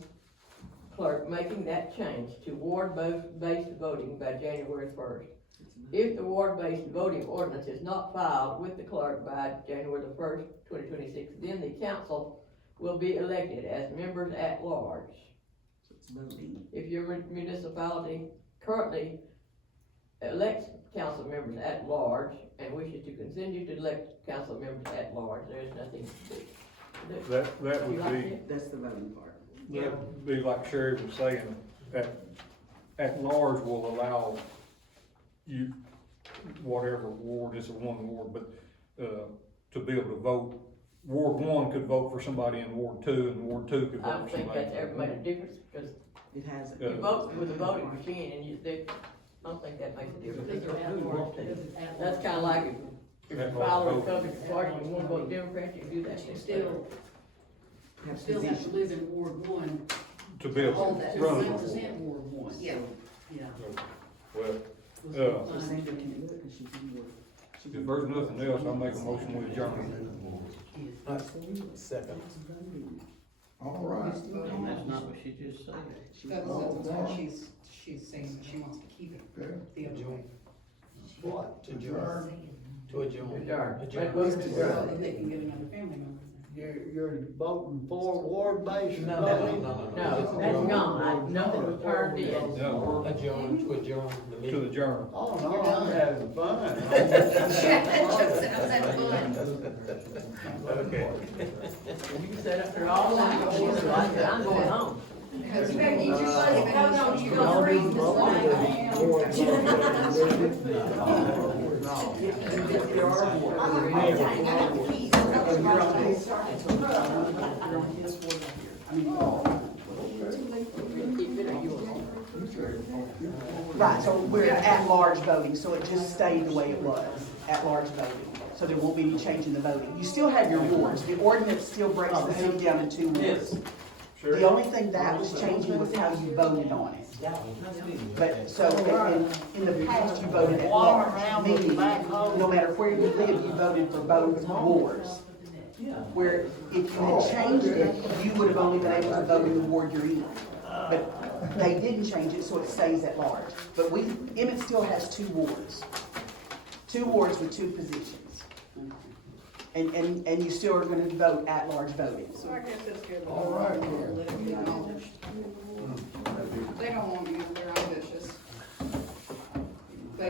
clerk making that change to ward-based voting by January 1st. If the ward-based voting ordinance is not filed with the clerk by January the 1st, 2026, then the council will be elected as members at large. It's voting. If your municipality currently elects council members at large and wishes to continue to elect council members at large, there is nothing to do. That You would like be, it? That's the voting part. that would be like Sherry was saying, at large will allow you, whatever ward, it's a one ward, but, to be able to vote. Ward 1 could vote for somebody in Ward 2, and Ward 2 could I vote don't for think somebody. that's ever made a difference, because It hasn't. Yeah. you vote with a voting machine and I don't think that makes a difference. because they're at large, because it's at large. That's kinda like if At you large follow a vote. Republican Party and you wanna vote Democrat, you can do that. But you still Have have to positions. live in Ward one, To be able Hold to that. run. represent Ward one. Yeah. Yeah. Well, Was Yeah. it So fine? Sandra can do it, 'cause she's in ward. She's if in there's ward. nothing else, I'll make a motion with adjourn. Second. All right. That's not what she just said. That's she's saying she wants to keep it, Okay. the other way. What? Adjourn. To adjourn. Adjourn. Adjourn. So that they can get another family member. You're voting for ward-based No, voting? No, that's gone. Nothing was turned in. No, Adjourn, to adjourn the to meeting. adjourn. Oh, no, I'm having fun. Okay. You sat up there all night, so I said, I'm going home. You better get your money, but hold on, you go freeze this Right, so we're at-large voting, so it just stayed the way it was, at-large voting. So there won't be any change in the voting. You still have your wards. The ordinance still breaks the city down in 2 wards. The only thing that was changing was how you voted on it. But, so, in the past, you voted at large, meaning, no matter where you live, you voted for both wards. Where if you had changed it, you would have only been able to vote in the ward you're in. But they didn't change it, so it stays at large. But Emmet still has 2 wards. 2 wards with 2 positions. And you still are gonna vote at-large voting. So I guess that's good. All right. Let it be acknowledged. They don't want me up there,